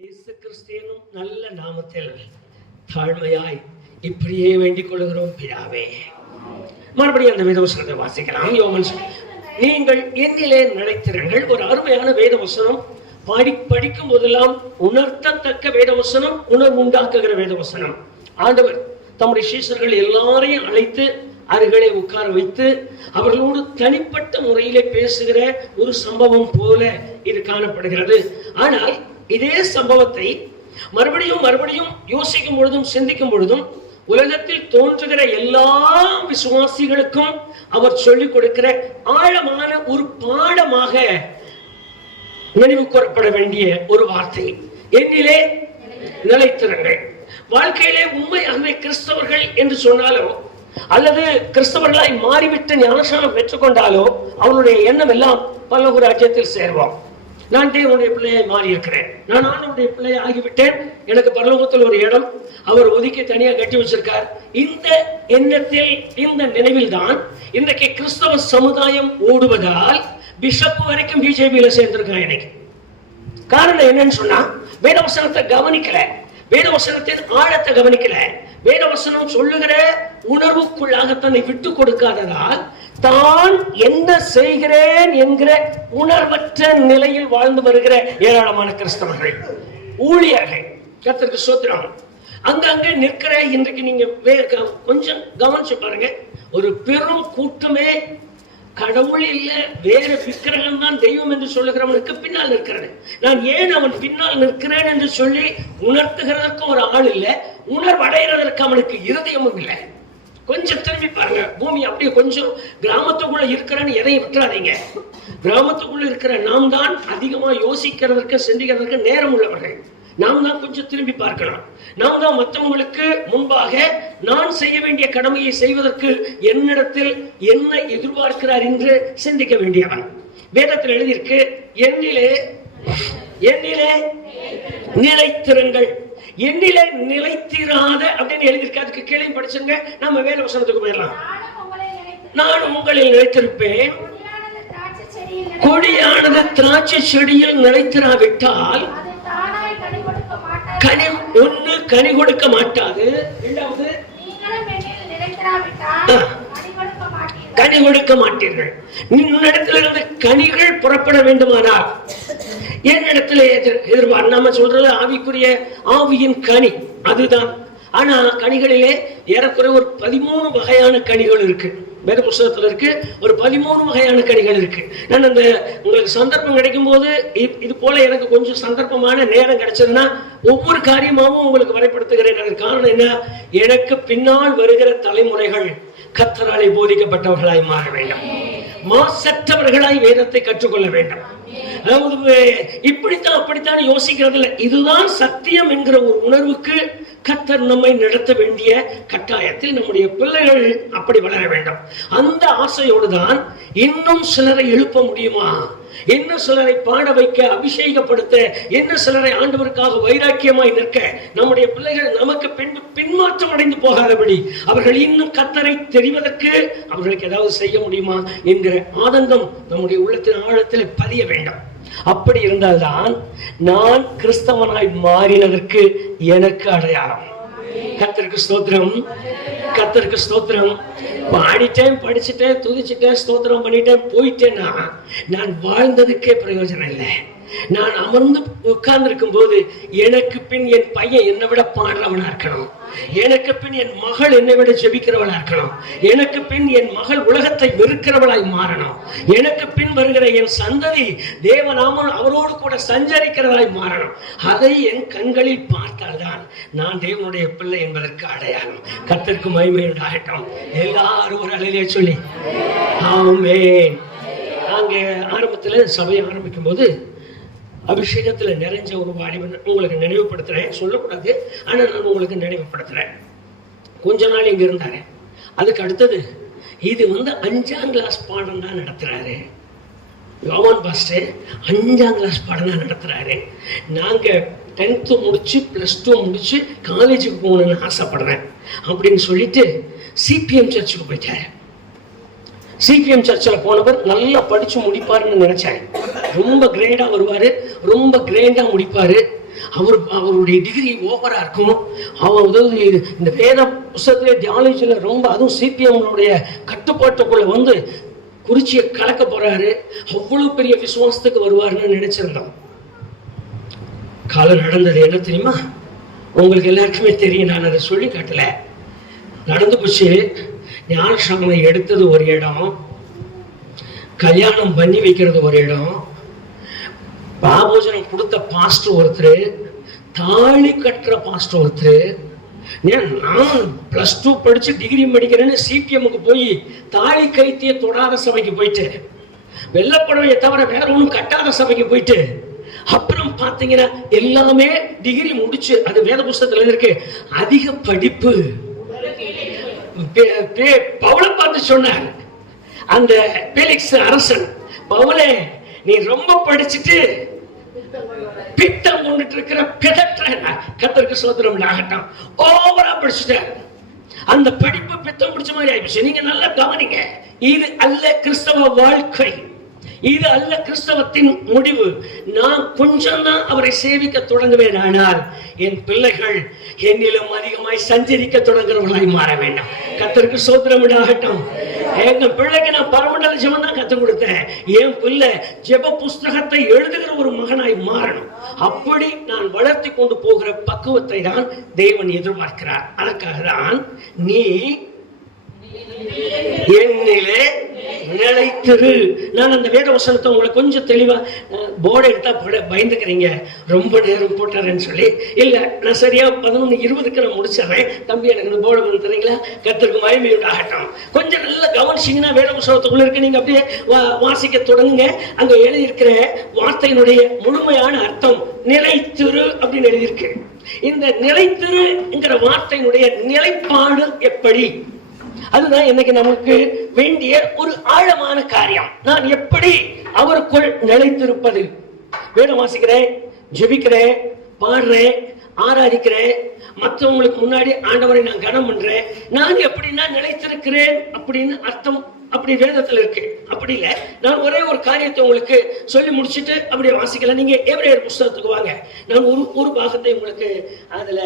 இயேசு கிறிஸ்துவின் நல்ல நாமத்தில் தாழ்மையாய் இப்படியே வேண்டிக் கொள்கிறோம் பிதாவே. மறுபடியும் அந்த வேதவசனத்தை வாசிக்கலாம். யோவான், நீங்கள் என்னிலே நிலைத்திருங்கள். ஒரு அருமையான வேதவசனம். படிக்கும் போதெல்லாம் உணர்த்தத்தக்க வேதவசனம், உணர்வு உண்டாக்குகிற வேதவசனம். ஆண்டவர் தம்முடைய சீஷர்கள் எல்லாரையும் அழைத்து அருகிலே உட்கார வைத்து அவர்களோடு தனிப்பட்ட முறையிலே பேசுகிற ஒரு சம்பவம் போல இது காணப்படுகிறது. ஆனால் இதே சம்பவத்தை மறுபடியும் யோசிக்கும் பொழுதும் சிந்திக்கும் பொழுதும் உலகத்தில் தோன்றுகிற எல்லா விசுவாசிகளுக்கும் அவர் சொல்லிக் கொடுக்கிற ஆழமான ஒரு பாடமாக நினைவு கூறப்பட வேண்டிய ஒரு வார்த்தை. என்னிலே நிலைத்திருங்கள். வாழ்க்கையிலே உண்மையாகவே கிறிஸ்தவர்கள் என்று சொன்னாலோ அல்லது கிறிஸ்தவர்களாய் மாறிவிட்டு ஞானஸ்நானம் பெற்றுக்கொண்டாலோ அவனுடைய எண்ணம் எல்லாம் பரலோக ராஜ்யத்தில் சேர்வோம். நான் தேவனுடைய பிள்ளையை மாறி இருக்கிறேன், நான் ஆண்டவருடைய பிள்ளையை ஆகிவிட்டேன், எனக்கு பரலோகத்தில் ஒரு இடம் அவர் ஒதுக்கி தனியா கட்டி வச்சிருக்கார். இந்த எண்ணத்தில், இந்த நினைவில் தான் இன்றைக்கு கிறிஸ்தவ சமுதாயம் ஓடுவதால் பிஷப் வரைக்கும் பிஜேபியில சேர்ந்திருக்கான். எனக்கு காரணம் என்னன்னு சொன்னா, வேதவசனத்தை கவனிக்கல, வேதவசனத்தின் ஆழத்தை கவனிக்கல, வேதவசனம் சொல்லுகிற உணர்வுக்குள்ளாக தன்னை விட்டு கொடுக்காததால் தான் என்ன செய்கிறேன் என்கிற உணர்வற்ற நிலையில் வாழ்ந்து வருகிற ஏராளமான கிறிஸ்தவர்கள், ஊழியர்கள், கர்த்தருக்கு ஸ்தோத்திரம், அங்கங்கே நிற்கிற. இன்றைக்கு நீங்க கொஞ்சம் கவனிச்சு பாருங்க, ஒரு பெரும் கூட்டமே கடவுள் இல்ல வேற விக்கிரகம் தான் தெய்வம் என்று சொல்லுகிறவனுக்கு பின்னால் நிற்கிறது. நான் ஏன் அவன் பின்னால் நிற்கிறேன் என்று சொல்லி உணர்த்துகிறதற்கு ஒரு ஆள் இல்லை, உணர்வடைகிறதற்கு அவனுக்கு இருதயமும் இல்லை. கொஞ்சம் திரும்பி பாருங்க. பூமி அப்படியே கொஞ்சம் கிராமத்துக்குள்ள இருக்கிறன்னு எதையும் விட்டுறாதீங்க. கிராமத்துக்குள்ள இருக்கிற நாம் தான் அதிகமா யோசிக்கிறதற்கு, சிந்திக்கிறதற்கு நேரம் உள்ளவர்கள். நாம் தான் கொஞ்சம் திரும்பி பார்க்கலாம். நாம் தான் மற்றவங்களுக்கு முன்பாக நான் செய்ய வேண்டிய கடமையை செய்வதற்கு என்னிடத்தில் என்ன எதிர்பார்க்கிறார் என்று சிந்திக்க வேண்டியவன். வேதத்தில் எழுதியிருக்கு, என்னிலே நிலைத்திருங்கள். என்னிலே நிலைத்திராத அப்படின்னு எழுதியிருக்கு. அதுக்கு கீழே படிச்சுங்க, நம்ம வேத வசனத்துக்கு போயிடலாம். நான் உங்களில் நிலைத்திருப்பேன். கொடியானது திராட்சை செடியில் நிலைத்திராவிட்டால் கனி கொடுக்க மாட்டாது. இரண்டாவது, கனி கொடுக்க மாட்டீர்கள். உன்னிடத்திலிருந்து கனிகள் புறப்பட வேண்டுமானால் என்னிடத்துல எதிர்பார்ப்பு. நம்ம சொல்றது ஆவிக்குரிய ஆவியின் கனி அதுதான். ஆனா கனிகளிலே ஏறக்குறைய ஒரு 13 வகையான கனிகள் இருக்கு. வேத புத்தகத்துல இருக்கு, ஒரு 13 வகையான கனிகள் இருக்கு. நான் அந்த உங்களுக்கு சந்தர்ப்பம் கிடைக்கும் போது இது போல எனக்கு கொஞ்சம் சந்தர்ப்பமான நேரம் கிடைச்சதுன்னா ஒவ்வொரு காரியமாகவும் உங்களுக்கு வரைப்படுத்துகிறேன். அதற்கு காரணம் என்ன? எனக்கு பின்னால் வருகிற தலைமுறைகள் கர்த்தராலே போதிக்கப்பட்டவர்களாய் மாற வேண்டும், மாசற்றவர்களாய் வேதத்தை கற்றுக்கொள்ள வேண்டும். அதாவது இப்படித்தான் அப்படித்தான் யோசிக்கிறது இல்லை, இதுதான் சத்தியம் என்கிற ஒரு உணர்வுக்கு கர்த்தர் நம்மை நடத்த வேண்டிய கட்டாயத்தில் நம்முடைய பிள்ளைகள் அப்படி வளர வேண்டும். அந்த ஆசையோடு தான் இன்னும் சிலரை எழுப்ப முடியுமா, இன்னும் சிலரை பாட வைக்க, அபிஷேகப்படுத்த, இன்னும் சிலரை ஆண்டவருக்காக வைராக்கியமாய் நிற்க நம்முடைய பிள்ளைகள் நமக்கு பின்மாற்றம் அடைந்து போகாதபடி அவர்கள் இன்னும் கர்த்தரை தெரிவதற்கு அவர்களுக்கு ஏதாவது செய்ய முடியுமா என்கிற ஆதங்கம் நம்முடைய உள்ளத்தின் ஆழத்தில் பதிய வேண்டும். அப்படி இருந்தால்தான் நான் கிறிஸ்தவனாய் மாறினதற்கு எனக்கு அடையாளம். கர்த்தருக்கு ஸ்தோத்திரம், கர்த்தருக்கு ஸ்தோத்திரம். பாடிட்டேன், படிச்சுட்டேன், துதிச்சுட்டேன், ஸ்தோத்திரம் பண்ணிட்டேன், போயிட்டேன்னா நான் வாழ்ந்ததுக்கே பிரயோஜனம் இல்லை. நான் அமர்ந்து உட்கார்ந்து இருக்கும் போது எனக்கு பின் என் பையன் என்னை விட பாடுறவனா இருக்கணும், எனக்கு பின் என் மகள் என்னை விட ஜெபிக்கிறவளா இருக்கணும், எனக்கு பின் என் மகள் உலகத்தை வெறுக்கிறவளாய் மாறணும், எனக்கு பின் வருகிற என் சந்ததி தேவநாமம் அவரோடு கூட சஞ்சரிக்கிறவளாய் மாறணும். அதை என் கண்களில் பார்த்தால்தான் நான் தேவனுடைய பிள்ளை என்பதற்கு அடையாளம். கர்த்தருக்கு மகிமை உண்டாகட்டும். எல்லாரும் ஒரு அலையிலே சொல்லி ஆமென். நாங்க ஆரம்பத்துல சபையை ஆரம்பிக்கும் போது அபிஷேகத்துல நிறைஞ்ச ஒரு வாலிபன் உங்களுக்கு நினைவுபடுத்துறேன், சொல்லக்கூடாது, ஆனா நான் உங்களுக்கு நினைவுபடுத்துறேன். கொஞ்ச நாள் இங்க இருந்தாரு. அதுக்கு அடுத்தது இது 5ஆம் கிளாஸ் பாடம் தான் நடத்துறாரு. யோவான் பாஸ்டர் 5ஆம் கிளாஸ் பாடம் தான் நடத்துறாரு. நாங்க 10th முடிச்சு +2 முடிச்சு காலேஜுக்கு போகணும்னு ஆசைப்படுறேன் அப்படின்னு சொல்லிட்டு சிபிஎம் சர்ச்சுக்கு போயிட்டாரு. சிபிஎம் சர்ச்சில் போனவர் நல்லா படிச்சு முடிப்பாருன்னு நினைச்சாரு. ரொம்ப கிரேடா வருவாரு, ரொம்ப கிரேண்டா முடிப்பாரு. அவருடைய டிகிரி ஓவரா இருக்கும். அவர் இந்த வேத புஸ்தகத்திலே தியாலஜில ரொம்ப, அதுவும் சிபிஎம்னுடைய கட்டுப்பாட்டுக்குள்ள வந்து குறிச்சியை கலக்க போறாரு. அவ்வளவு பெரிய விசுவாசத்துக்கு வருவாருன்னு நினைச்சிருந்தோம். காலம் நடந்தது என்ன தெரியுமா? உங்களுக்கு எல்லாருக்குமே தெரியும், நான் அதை சொல்லி காட்டல. நடந்து போச்சு. ஞானசாமனை எடுத்தது ஒரு இடம், கல்யாணம் பண்ணி வைக்கிறது ஒரு இடம், பாபோஜனம் கொடுத்த பாஸ்டர் ஒருத்தர், தாலி கட்டுற பாஸ்டர் ஒருத்தர். நான் +2 படிச்சு டிகிரி படிக்கிறேன்னு சிபிஎம்முக்கு போய் தாலி கைத்திய தொடாத சபைக்கு போயிட்டு, வெள்ளப்படவையை தவிர வேற ஒன்றும் கட்டாத சபைக்கு போயிட்டு, அப்புறம் பாத்தீங்கன்னா எல்லாமே டிகிரி முடிச்சு, அது வேத புஸ்தகத்துல இருக்கு. அதிக படிப்பு. பவுலை பார்த்து சொன்னார் அந்த பேலிக்ஸ் அரசன், பவுலே நீ ரொம்ப படிச்சுட்டு பித்தம் கொண்டுட்டு இருக்கிற பிதற்ற, கர்த்தருக்கு ஸ்தோத்திரம் ஆகட்டும், ஓவரா படிச்சுட்ட, அந்த படிப்பு பித்தம் பிடிச்ச மாதிரி ஆயிடுச்சு. நீங்க நல்லா கவனிங்க, இது அல்ல கிறிஸ்தவ வாழ்க்கை, இது அல்ல கிறிஸ்தவத்தின் முடிவு. நான் கொஞ்சம் தான் அவரை சேவிக்க தொடங்குவேன், ஆனால் என் பிள்ளைகள் என்னிலும் அதிகமாய் சஞ்சரிக்க தொடங்குறவர்களாய் மாற வேண்டும். கர்த்தருக்கு ஸ்தோத்திரம் ஆகட்டும். எங்க பிள்ளைக்கு நான் பரமண்டல ஜெபம் தான் கற்றுக் கொடுத்தேன். என் பிள்ளை ஜெப புஸ்தகத்தை எழுதுகிற ஒரு மகனாய் மாறணும். அப்படி நான் வளர்த்தி கொண்டு போகிற பக்குவத்தை தான் தேவன் எதிர்பார்க்கிறார். அதுக்காக தான் நீ என்னிலே நிலைத்திரு. நான் அந்த வேத வசனத்தை உங்களுக்கு கொஞ்சம் தெளிவா, போர்டு எடுத்தா பயந்துக்கிறீங்க, ரொம்ப நேரம் போட்டாருன்னு சொல்லி. இல்ல, நான் சரியா 11:20 நான் முடிச்சிடறேன். தம்பி எனக்கு போர்டு வந்து தரீங்களா? கர்த்தருக்கு மகிமையோடு ஆகட்டும். கொஞ்சம் நல்லா கவனிச்சிங்கன்னா வேத வசனத்துக்குள்ள இருக்கு, நீங்க அப்படியே வாசிக்க தொடங்குங்க. அங்க எழுதியிருக்கிற வார்த்தையினுடைய முழுமையான அர்த்தம் நிலைத்திரு அப்படின்னு எழுதியிருக்கு. இந்த நிலைத்திருங்கிற வார்த்தையினுடைய நிலைப்பாடு எப்படி? அதுதான் இன்னைக்கு நமக்கு வேண்டிய ஒரு ஆழமான காரியம். நான் எப்படி அவருக்குள் நிலைத்திருப்பது? வேதம் வாசிக்கிறேன், ஜெபிக்கிறேன், பாடுறேன், ஆராதிக்கிறேன், மற்றவங்களுக்கு முன்னாடி ஆண்டவரை நான் கனம் பண்றேன். நான் எப்படின்னா நிலைத்திருக்கிறேன் அப்படின்னு அர்த்தம் அப்படி வேதத்துல இருக்கு. அப்படி இல்லை, நான் ஒரே ஒரு காரியத்தை உங்களுக்கு சொல்லி முடிச்சுட்டு அப்படியே வாசிக்கலாம். நீங்க எபிரேயர் புஸ்தகத்துக்கு வாங்க. நான் ஒரு பாகத்தை உங்களுக்கு அதுல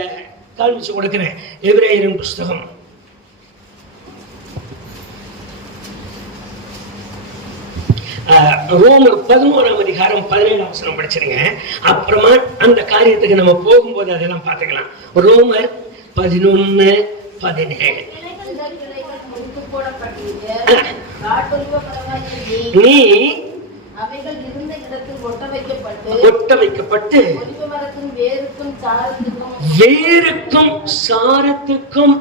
காண்பிச்சு கொடுக்கிறேன். எபிரேயரின் புஸ்தகம் ரோமர் 11ஆம் அதிகாரம் 17ஆம் வசனம் படிச்சிருங்க. அப்புறமா அந்த காரியத்துக்கு நம்ம போகும்போது அதெல்லாம் பார்த்துக்கலாம். ரோமர் 11:17. நீ ஒட்ட வைக்கப்பட்டு வேருக்கும் சாரத்துக்கும்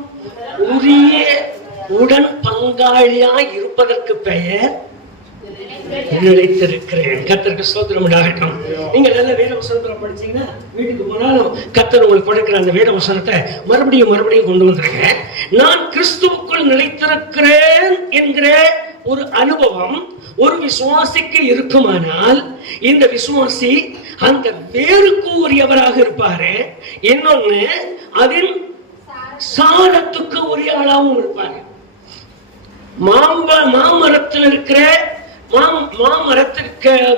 உரிய உடன் பங்காளியாய் இருப்பதற்கு பெயர் நிலைத்திருக்கிறேன். கர்த்தருக்கு ஸ்தோத்திரம் உண்டாகட்டும். நீங்க நல்ல வேத வசனத்தை படிச்சீங்கன்னா வீட்டுக்கு போனாலும் கர்த்தர் உங்களுக்கு கொடுக்கிற அந்த வேத வசனத்தை மறுபடியும் கொண்டு வந்துருங்க. நான் கிறிஸ்துவுக்குள் நிலைத்திருக்கிறேன் என்கிற ஒரு அனுபவம் ஒரு விசுவாசிக்கு இருக்குமானால், இந்த விசுவாசி அந்த வேருக்கு உரியவராக இருப்பாரு. இன்னொன்னு, அதில் சாரத்துக்கு உரிய ஆளாகவும் இருப்பாரு. மாமரத்தில் இருக்கிற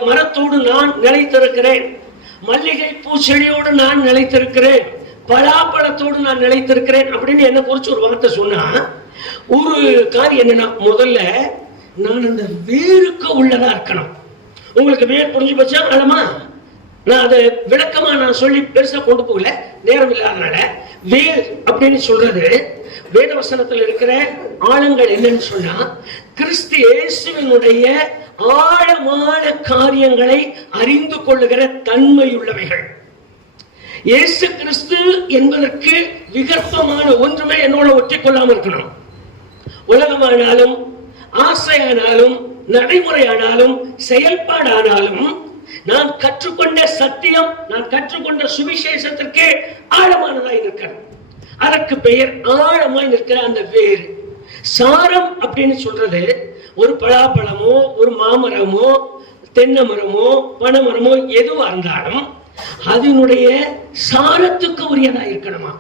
மரத்தோடு நான் நிலைத்திருக்கிறேன், மல்லிகை பூச்செடியோடு நான் நிலைத்திருக்கிறேன், பலாப்பழத்தோடு நான் நிலைத்திருக்கிறேன் அப்படின்னு என்ன குறிச்சு ஒரு வார்த்தை சொன்னா, ஒரு காரியம் என்னன்னா, முதல்ல நான் அந்த வேருக்கு உள்ளதா இருக்கணும். உங்களுக்கு வேர் புரிஞ்சு போச்சா? ஆழமா நான் அதை விளக்கமா நான் சொல்லி பெருசா கொண்டு போகல, நேரம் இல்லாதனால. வேர் அப்படின்னு சொல்றது வேதவசனத்தில் இருக்கிற ஆழங்கள் என்னன்னு சொன்னா, கிறிஸ்து இயேசுவினுடைய ஆழமான காரியங்களை அறிந்து கொள்ளுகிற தன்மையுள்ளவைகள். இயேசு கிறிஸ்து என்பதற்கு விகற்பமான ஒன்றுமே என்னோட ஒட்டி கொள்ளாம இருக்கணும். உலகமானாலும், ஆசையானாலும், நடைமுறையானாலும், செயல்பாடானாலும், நான் கற்றுக்கொண்ட சத்தியம், நான் கற்றுக்கொண்ட சுவிசேஷத்திற்கு ஆழமானதாய் இருக்கணும். அதற்கு பெயர் ஆழமாய் நிற்கிற அந்த வேறு. சாரம் அப்படின்னு சொல்றது ஒரு பலாப்பழமோ, ஒரு மாமரமோ, தென்னை மரமோ, பனைமரமோ எதுவா இருந்தாலும் அதனுடைய சாரத்துக்கு உரியதா இருக்கணுமா?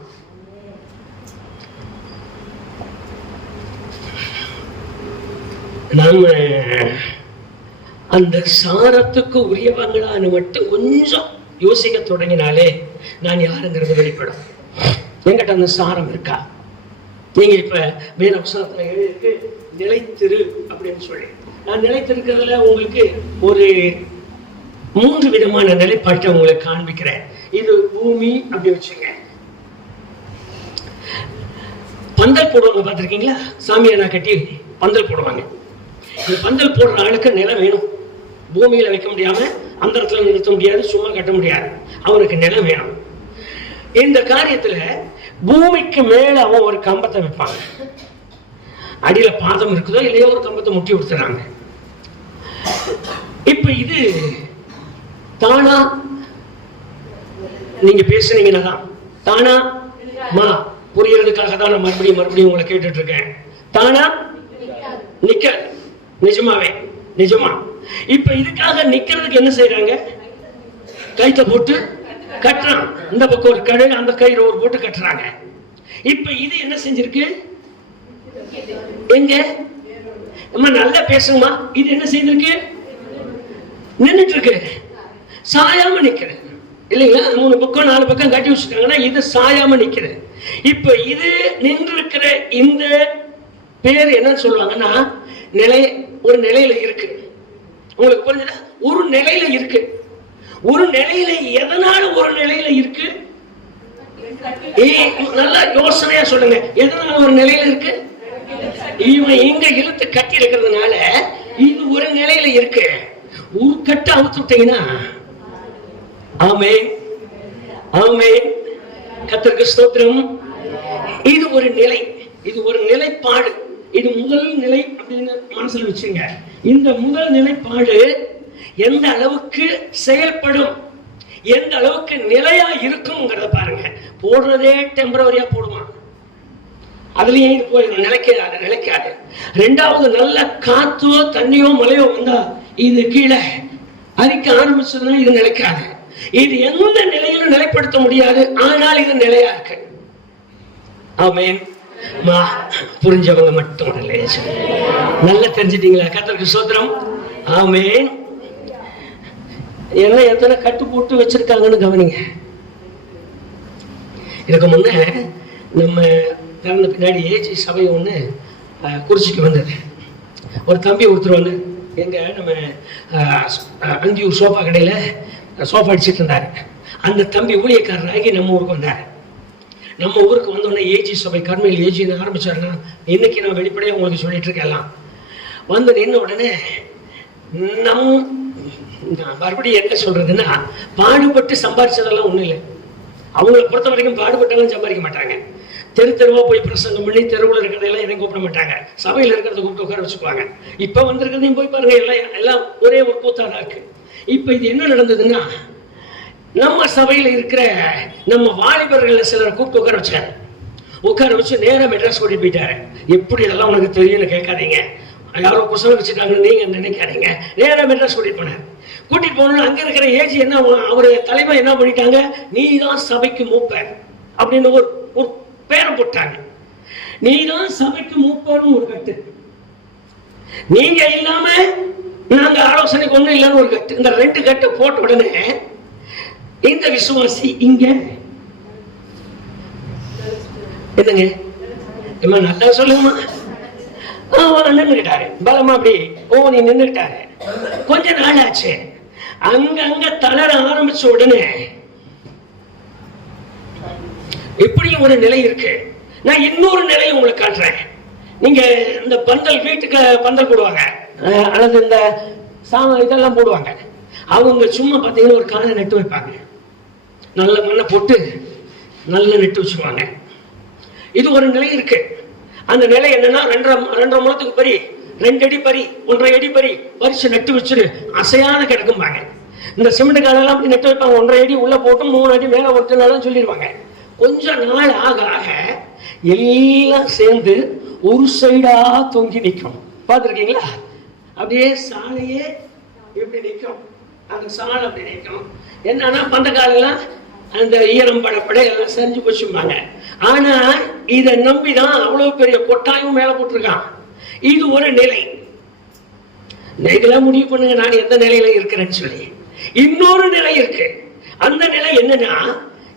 நாம அந்த சாரத்துக்கு உரியவங்களான்னு மட்டும் கொஞ்சம் யோசிக்க தொடங்கினாலே நான் யாருங்கிறது வெளிப்படும். என்கிட்ட அந்த சாரம் இருக்கா? நீங்க இப்ப வேற புத்தகத்துல எழுதிருக்கு நிலைத்திரு அப்படின்னு சொல்லி. நான் நிலைத்திருக்கிறதுல உங்களுக்கு ஒரு 3 விதமான நிலைப்பாட்டை உங்களுக்கு காண்பிக்கிறேன். இது பூமி அப்படி வச்சுங்க. பந்தல் போடுவாங்க, பார்த்திருக்கீங்களா? சாமியானா கட்டி பந்தல் போடுவாங்க. இந்த பந்தல் போடுற ஆளுக்கு நிலம் வேணும். பூமியில வைக்க முடியாம அந்த இடத்துல நிறுத்த முடியாது, சும்மா கட்ட முடியாது. அவனுக்கு நிலம் வேணும். இந்த காரியத்துல பூமிக்கு மேல அவன் ஒரு கம்பத்தை வைப்பாங்க. அடியில பாதம் இருக்குதோ இல்லையோ ஒரு கம்பத்தை முட்டி கொடுத்துறாங்க. இப்ப இது தானா நீங்க பேசுனீங்கன்னா தான் தானா மா புரியறதுக்காக தான் நான் மறுபடியும் உங்களை கேட்டுட்டு இருக்கேன். தானா நிக்க நிஜமாவே நிஜமா. இப்ப இதுக்காக நிக்கிறதுக்கு என்ன செய்யறாங்க? கைத்த போட்டு கட்டுறான். இந்த பக்கம் ஒரு கடை, அந்த கயிறு ஒரு போட்டு கட்டுறாங்க. இப்ப இது என்ன செஞ்சிருக்கு? எங்க நம்ம நல்லா பேசுங்கம்மா. இது என்ன செய்திருக்கு? நின்றுட்டு இருக்கு, சாயாம நிக்கிறது இல்லைங்களா? 3 பக்கம் 4 பக்கம் கட்டி வச்சுட்டாங்கன்னா இது சாயாம நிக்கிறது. இப்ப இது நின்று இருக்கிற இந்த பேர் என்னன்னு சொல்லுவாங்கன்னா ஒரு நிலையில இருக்கு. உங்களுக்கு புரிஞ்சதா? ஒரு நிலையில இருக்கு. ஒரு நிலையில எதனால ஒரு நிலையில இருக்கு? நல்லா யோசனையா சொல்லுங்க. எதனால ஒரு நிலையில இருக்கு? இவன் இங்க இழுத்து கட்டி இருக்கிறதுனால இது ஒரு நிலையில இருக்கு. ஒரு கட்ட அவுத்து விட்டீங்கன்னா ஆமென் ஆமென் கர்த்தருக்கு ஸ்தோத்திரம். இது ஒரு நிலை, இது ஒரு நிலைப்பாடு. இது முதல் நிலை அப்படின்னு மனசுல வச்சுங்க. இந்த முதல் நிலைப்பாடு எந்த அளவுக்கு செயல்படும், எந்த அளவுக்கு நிலையா இருக்கும்ங்கிறத பாருங்க. போடுறதே டெம்பரவரியா போடுவான், அதுலயே போயிடும், நிலைக்காது. 2வது நல்ல காத்தோ தண்ணியோ மழையோ வந்தா இது கீழே அரிக்க ஆரம்பிச்சதுன்னா இது நிலைக்காது. இது எந்த நிலையிலும் நிலைப்படுத்த முடியாது. ஆனால் இது நிலையா இருக்கு. ஆமென். புரிஞ்சவங்க மட்டும் நல்லா தெரிஞ்சிட்டீங்களா? கர்த்தருக்கு ஸ்தோத்திரம். ஆமென். என்ன எத்தனை கட்டு போட்டு வச்சிருக்காங்கன்னு கவனிங்க. இதுக்கு முன்ன நம்ம பிறந்த பின்னாடி ஏஜி சபை ஒண்ணு குறிச்சிக்கு வந்தது. ஒரு தம்பி ஒருத்தர் வந்து எங்க நம்ம அங்கியூர் சோஃபா கடையில சோஃபா அடிச்சுட்டு இருந்தாரு. அந்த தம்பி ஊழியக்காரராகி நம்ம ஊருக்கு வந்தாரு. நம்ம ஊருக்கு வந்தோடனே ஏஜி சபை கர்மையில் ஏஜின்னு ஆரம்பிச்சாருன்னா இன்னைக்கு நான் வெளிப்படையா உங்களுக்கு சொல்லிட்டு இருக்கேன். எல்லாம் வந்து நின்ன உடனே மறுபடியும் என்ன சொல்றதுன்னா, பாடுபட்டு சம்பாதிச்சதெல்லாம் ஒண்ணும் இல்லை. அவங்களை பொறுத்த வரைக்கும் பாடுபட்டெல்லாம் சம்பாதிக்க மாட்டாங்க. தெருவா போய் பிரசங்கம் பண்ணி தெருவில் இருக்கிறதெல்லாம் எதையும் கூப்பிட மாட்டாங்க. சபையில் இருக்கிறத கூப்பிட்டு உட்கார வச்சுக்குவாங்க. இப்ப வந்திருக்கிறதையும் போய் பாருங்க, எல்லாம் ஒரே ஒரு கூத்தாதான் இருக்கு. இப்ப இது என்ன நடந்ததுன்னா, நம்ம சபையில இருக்கிற நம்ம வாலிபர்கள் சிலரை கூப்பிட்டு உட்கார வச்சு நேரம் மெட்ராஸ் கூட்டிட்டு போயிட்டாரு. எப்படி இதெல்லாம் உனக்கு தெரியும்னு கேட்காதீங்க, யாரோ புசலம் வச்சுட்டாங்கன்னு நீங்க நினைக்காதீங்க. நேரம் மெட்ராஸ் கூட்டிட்டு போனார். கூட்டிட்டு போனோம்னு அங்க இருக்கிற ஏஜி என்ன, அவரு தலைமை என்ன பண்ணிட்டாங்க, நீ தான் சபைக்கு மூப்பர் அப்படின்னு ஒரு பேரை போட்டாங்க. நீ தான் சபைக்கு மூப்பர்னு ஒரு கட்டு, நீங்க இல்லாம நாங்க ஆலோசனைக்கு ஒண்ணும் இல்லைன்னு ஒரு கட்டு. இந்த 2 கட்டு போட்ட உடனே இந்த விசுவாசி இங்க என்னங்க நல்லா சொல்லுங்கம்மா நின்றுகிட்டாரு. பலமா அப்படி நீ நின்றுகிட்டாரு. கொஞ்ச நாள் ஆச்சு. அங்க தளர ஆரம்பிச்ச உடனே எப்படியும் ஒரு நிலை இருக்கு. நான் இன்னொரு நிலையை உங்களுக்கு காட்டுறேன். நீங்க இந்த பந்தல், வீட்டுக்கு பந்தல் போடுவாங்க அல்லது இந்த இதெல்லாம் போடுவாங்க. அவங்க சும்மா பார்த்தீங்கன்னா ஒரு காலை நட்டு வைப்பாங்க, நல்ல மண்ணை போட்டு நல்ல நட்டு வச்சுக்குவாங்க. இது ஒரு நிலை இருக்கு. அந்த நிலை என்னன்னா 2.5 முழத்துக்கு பறி, 2 அடி பறி, 1.5 அடி பறி பறிச்சு நட்டு வச்சுரு அசையான கிடக்கும்பாங்க. இந்த சிமெண்ட் காலெல்லாம் அப்படி நட்டு வைப்பாங்க. 1.5 அடி உள்ள போட்டு 3 அடி மேல ஒருத்தனாலும் சொல்லிடுவாங்க. கொஞ்ச நாள் ஆக ஆக எல்லாம் சேர்ந்து ஒரு சைடா தொங்கி நிற்கும். பார்த்துருக்கீங்களா? அப்படியே சாலையே எப்படி நிற்கும், அந்த சாலை அப்படி நிற்கும். என்னன்னா பந்த காலெல்லாம் அந்த ஈரம் படப்பட எல்லாம் செஞ்சு போச்சுப்பாங்க. ஆனா இதை நம்பிதான் அவ்வளவு பெரிய கொட்டாயும் மேல போட்டிருக்கான். இது ஒரு நிலை. நீங்களா முடிவு பண்ணுங்க நான் எந்த நிலையில இருக்கிறேன்னு சொல்லி. இன்னொரு நிலை இருக்கு. அந்த நிலை என்னன்னா,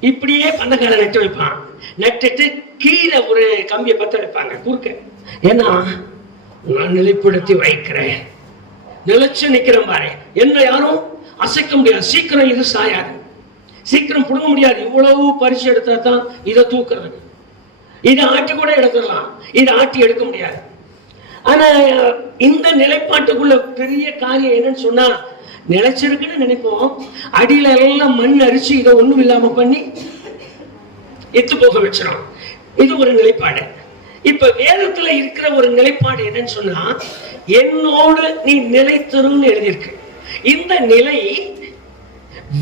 இப்படியே பந்தக்கால நட்டு வைப்பான். நட்டுட்டு கீழே ஒரு கம்பியை பத்த வைப்பாங்க குறுக்க. ஏன்னா நான் நிலைப்படுத்தி வைக்கிறேன், நிலைச்சு நிக்கிறேன் பாரு, என்ன யாரும் அசைக்க முடியாது. சீக்கிரம் இது சாயாது, சீக்கிரம் புடுங்க முடியாது. இவ்வளவு பரிசு எடுத்தா தான் இதை தூக்குறது. இதை ஆட்டி கூட எடுத்துடலாம், இதை ஆட்டி எடுக்க முடியாது. ஆனா இந்த நிலைப்பாட்டுக்குள்ள பெரிய காரியம் என்னன்னு சொன்னா, நிலைச்சிருக்குன்னு நினைப்போம், அடியில எல்லாம் மண் அரிச்சு இதை ஒண்ணும் இல்லாம பண்ணி எத்து போக வச்சிடும். இது ஒரு நிலைப்பாடு. இப்ப வேதத்துல இருக்கிற ஒரு நிலைப்பாடு என்னன்னு சொன்னா, என்னோடு நீ நிலைத்திருன்னு எழுதியிருக்கு. இந்த நிலை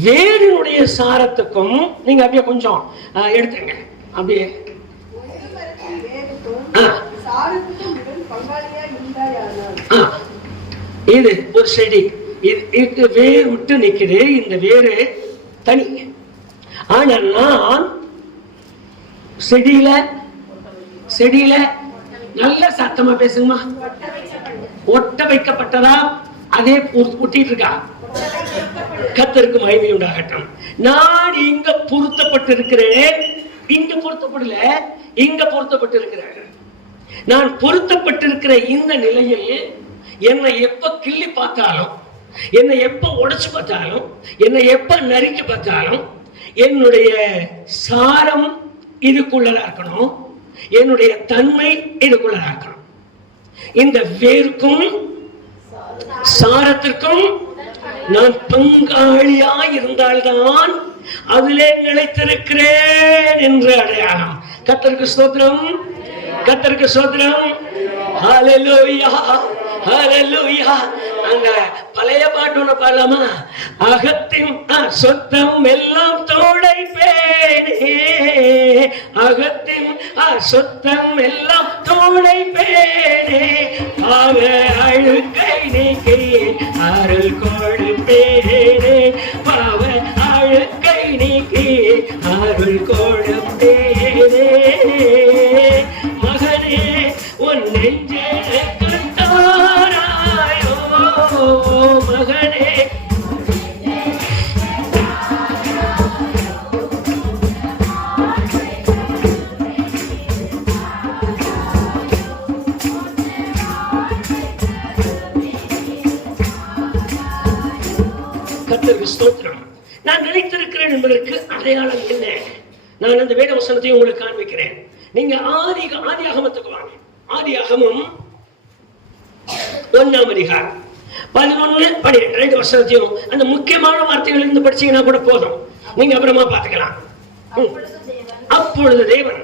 வேரினுடைய சாரத்துக்கும், நீங்க அப்படியே கொஞ்சம் எடுத்துங்க, அப்படியே இது ஒரு செடி, இதுக்கு வேர் விட்டு நிக்குது. இந்த வேறு தனி. ஆனா நான் செடியில நல்ல சத்தமா பேசுங்கம்மா. ஒட்ட வைக்கப்பட்டதா? அதே ஒட்டிட்டு இருக்கா? கர்த்தருக்கு மகிமை உண்டாகட்டும். நான் இங்க பொருத்தப்பட்டிருக்கிறேன், இங்க பொருத்தப்படல, இங்க பொருத்தப்பட்டிருக்கிறேன். நான் பொருத்தப்பட்டிருக்கிற இந்த நிலையில் என்னை எப்ப கிள்ளி பார்த்தாலும், என்னை எப்ப உடைச்சு பார்த்தாலும், என்னை எப்ப நறுக்கி பார்த்தாலும், என்னுடைய சாரம் இதுக்குள்ளதா இருக்கணும், என்னுடைய தன்மை இதுக்குள்ளதா இருக்கணும். இந்த வேருக்கும் சாரத்திற்கும் நான் பங்காளியா இருந்தால்தான் அதிலே நிலைத்திருக்கிறேன் என்று அடையாளம். கர்த்தருக்கு ஸ்தோத்திரம், கர்த்தருக்கு ஸ்தோத்திரம். ஹல்லேலூயா, ஹல்லேலூயா. அந்த பழைய பாட்டு ஒண்ணு பாடலாமா? அகத்தின் சொத்தம் எல்லாம் தோடைப்பேனே, அகத்தின் சொத்தம் எல்லாம் தோடைப்பேனே, அவ அழுக்கை நீக்கி அருள் கொடுப்பேனே, அவ அழுக்கை நீக்கி அருள் கொடுப்பேனே. மகனே உன் நெஞ்சே கத்தாராயோ, மகனே ஸ்தோத்திரம். நான் நினைத்திருக்கிறேன் என்பதற்கு அடையாளம் என்ன? நான் அந்த வேத வசனத்தை உங்களுக்கு காண்பிக்கிறேன். நீங்க ஆதியாகமத்துக்கு வாங்க. ஆதியாகமம் 1ஆம் அதிகாரம் 11, 12 வசனத்தையும் அந்த முக்கியமான வார்த்தைகள் இருந்து படிச்சீங்கன்னா கூட போதும், நீங்க அப்புறமா பாத்துக்கலாம். அப்பொழுது தேவன்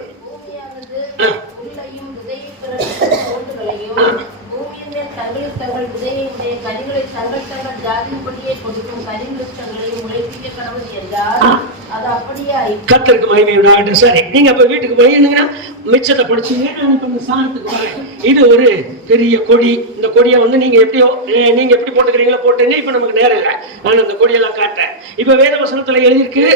கர்த்தருக்கு மகிமை உண்டாகட்டும். சரி, நீங்க அப்ப வீட்டுக்கு போய் என்னங்கன்னா மிச்சத்தை படிச்சீங்க. இது ஒரு பெரிய கொடி. இந்த கொடியை வந்து நீங்க எப்படி போட்டுக்கிறீங்களோ போட்டுங்க. இப்ப நமக்கு நேரம் இல்லை, நான் அந்த கொடியெல்லாம் காட்டேன். இப்ப வேத வசனத்துல எழுதியிருக்கு,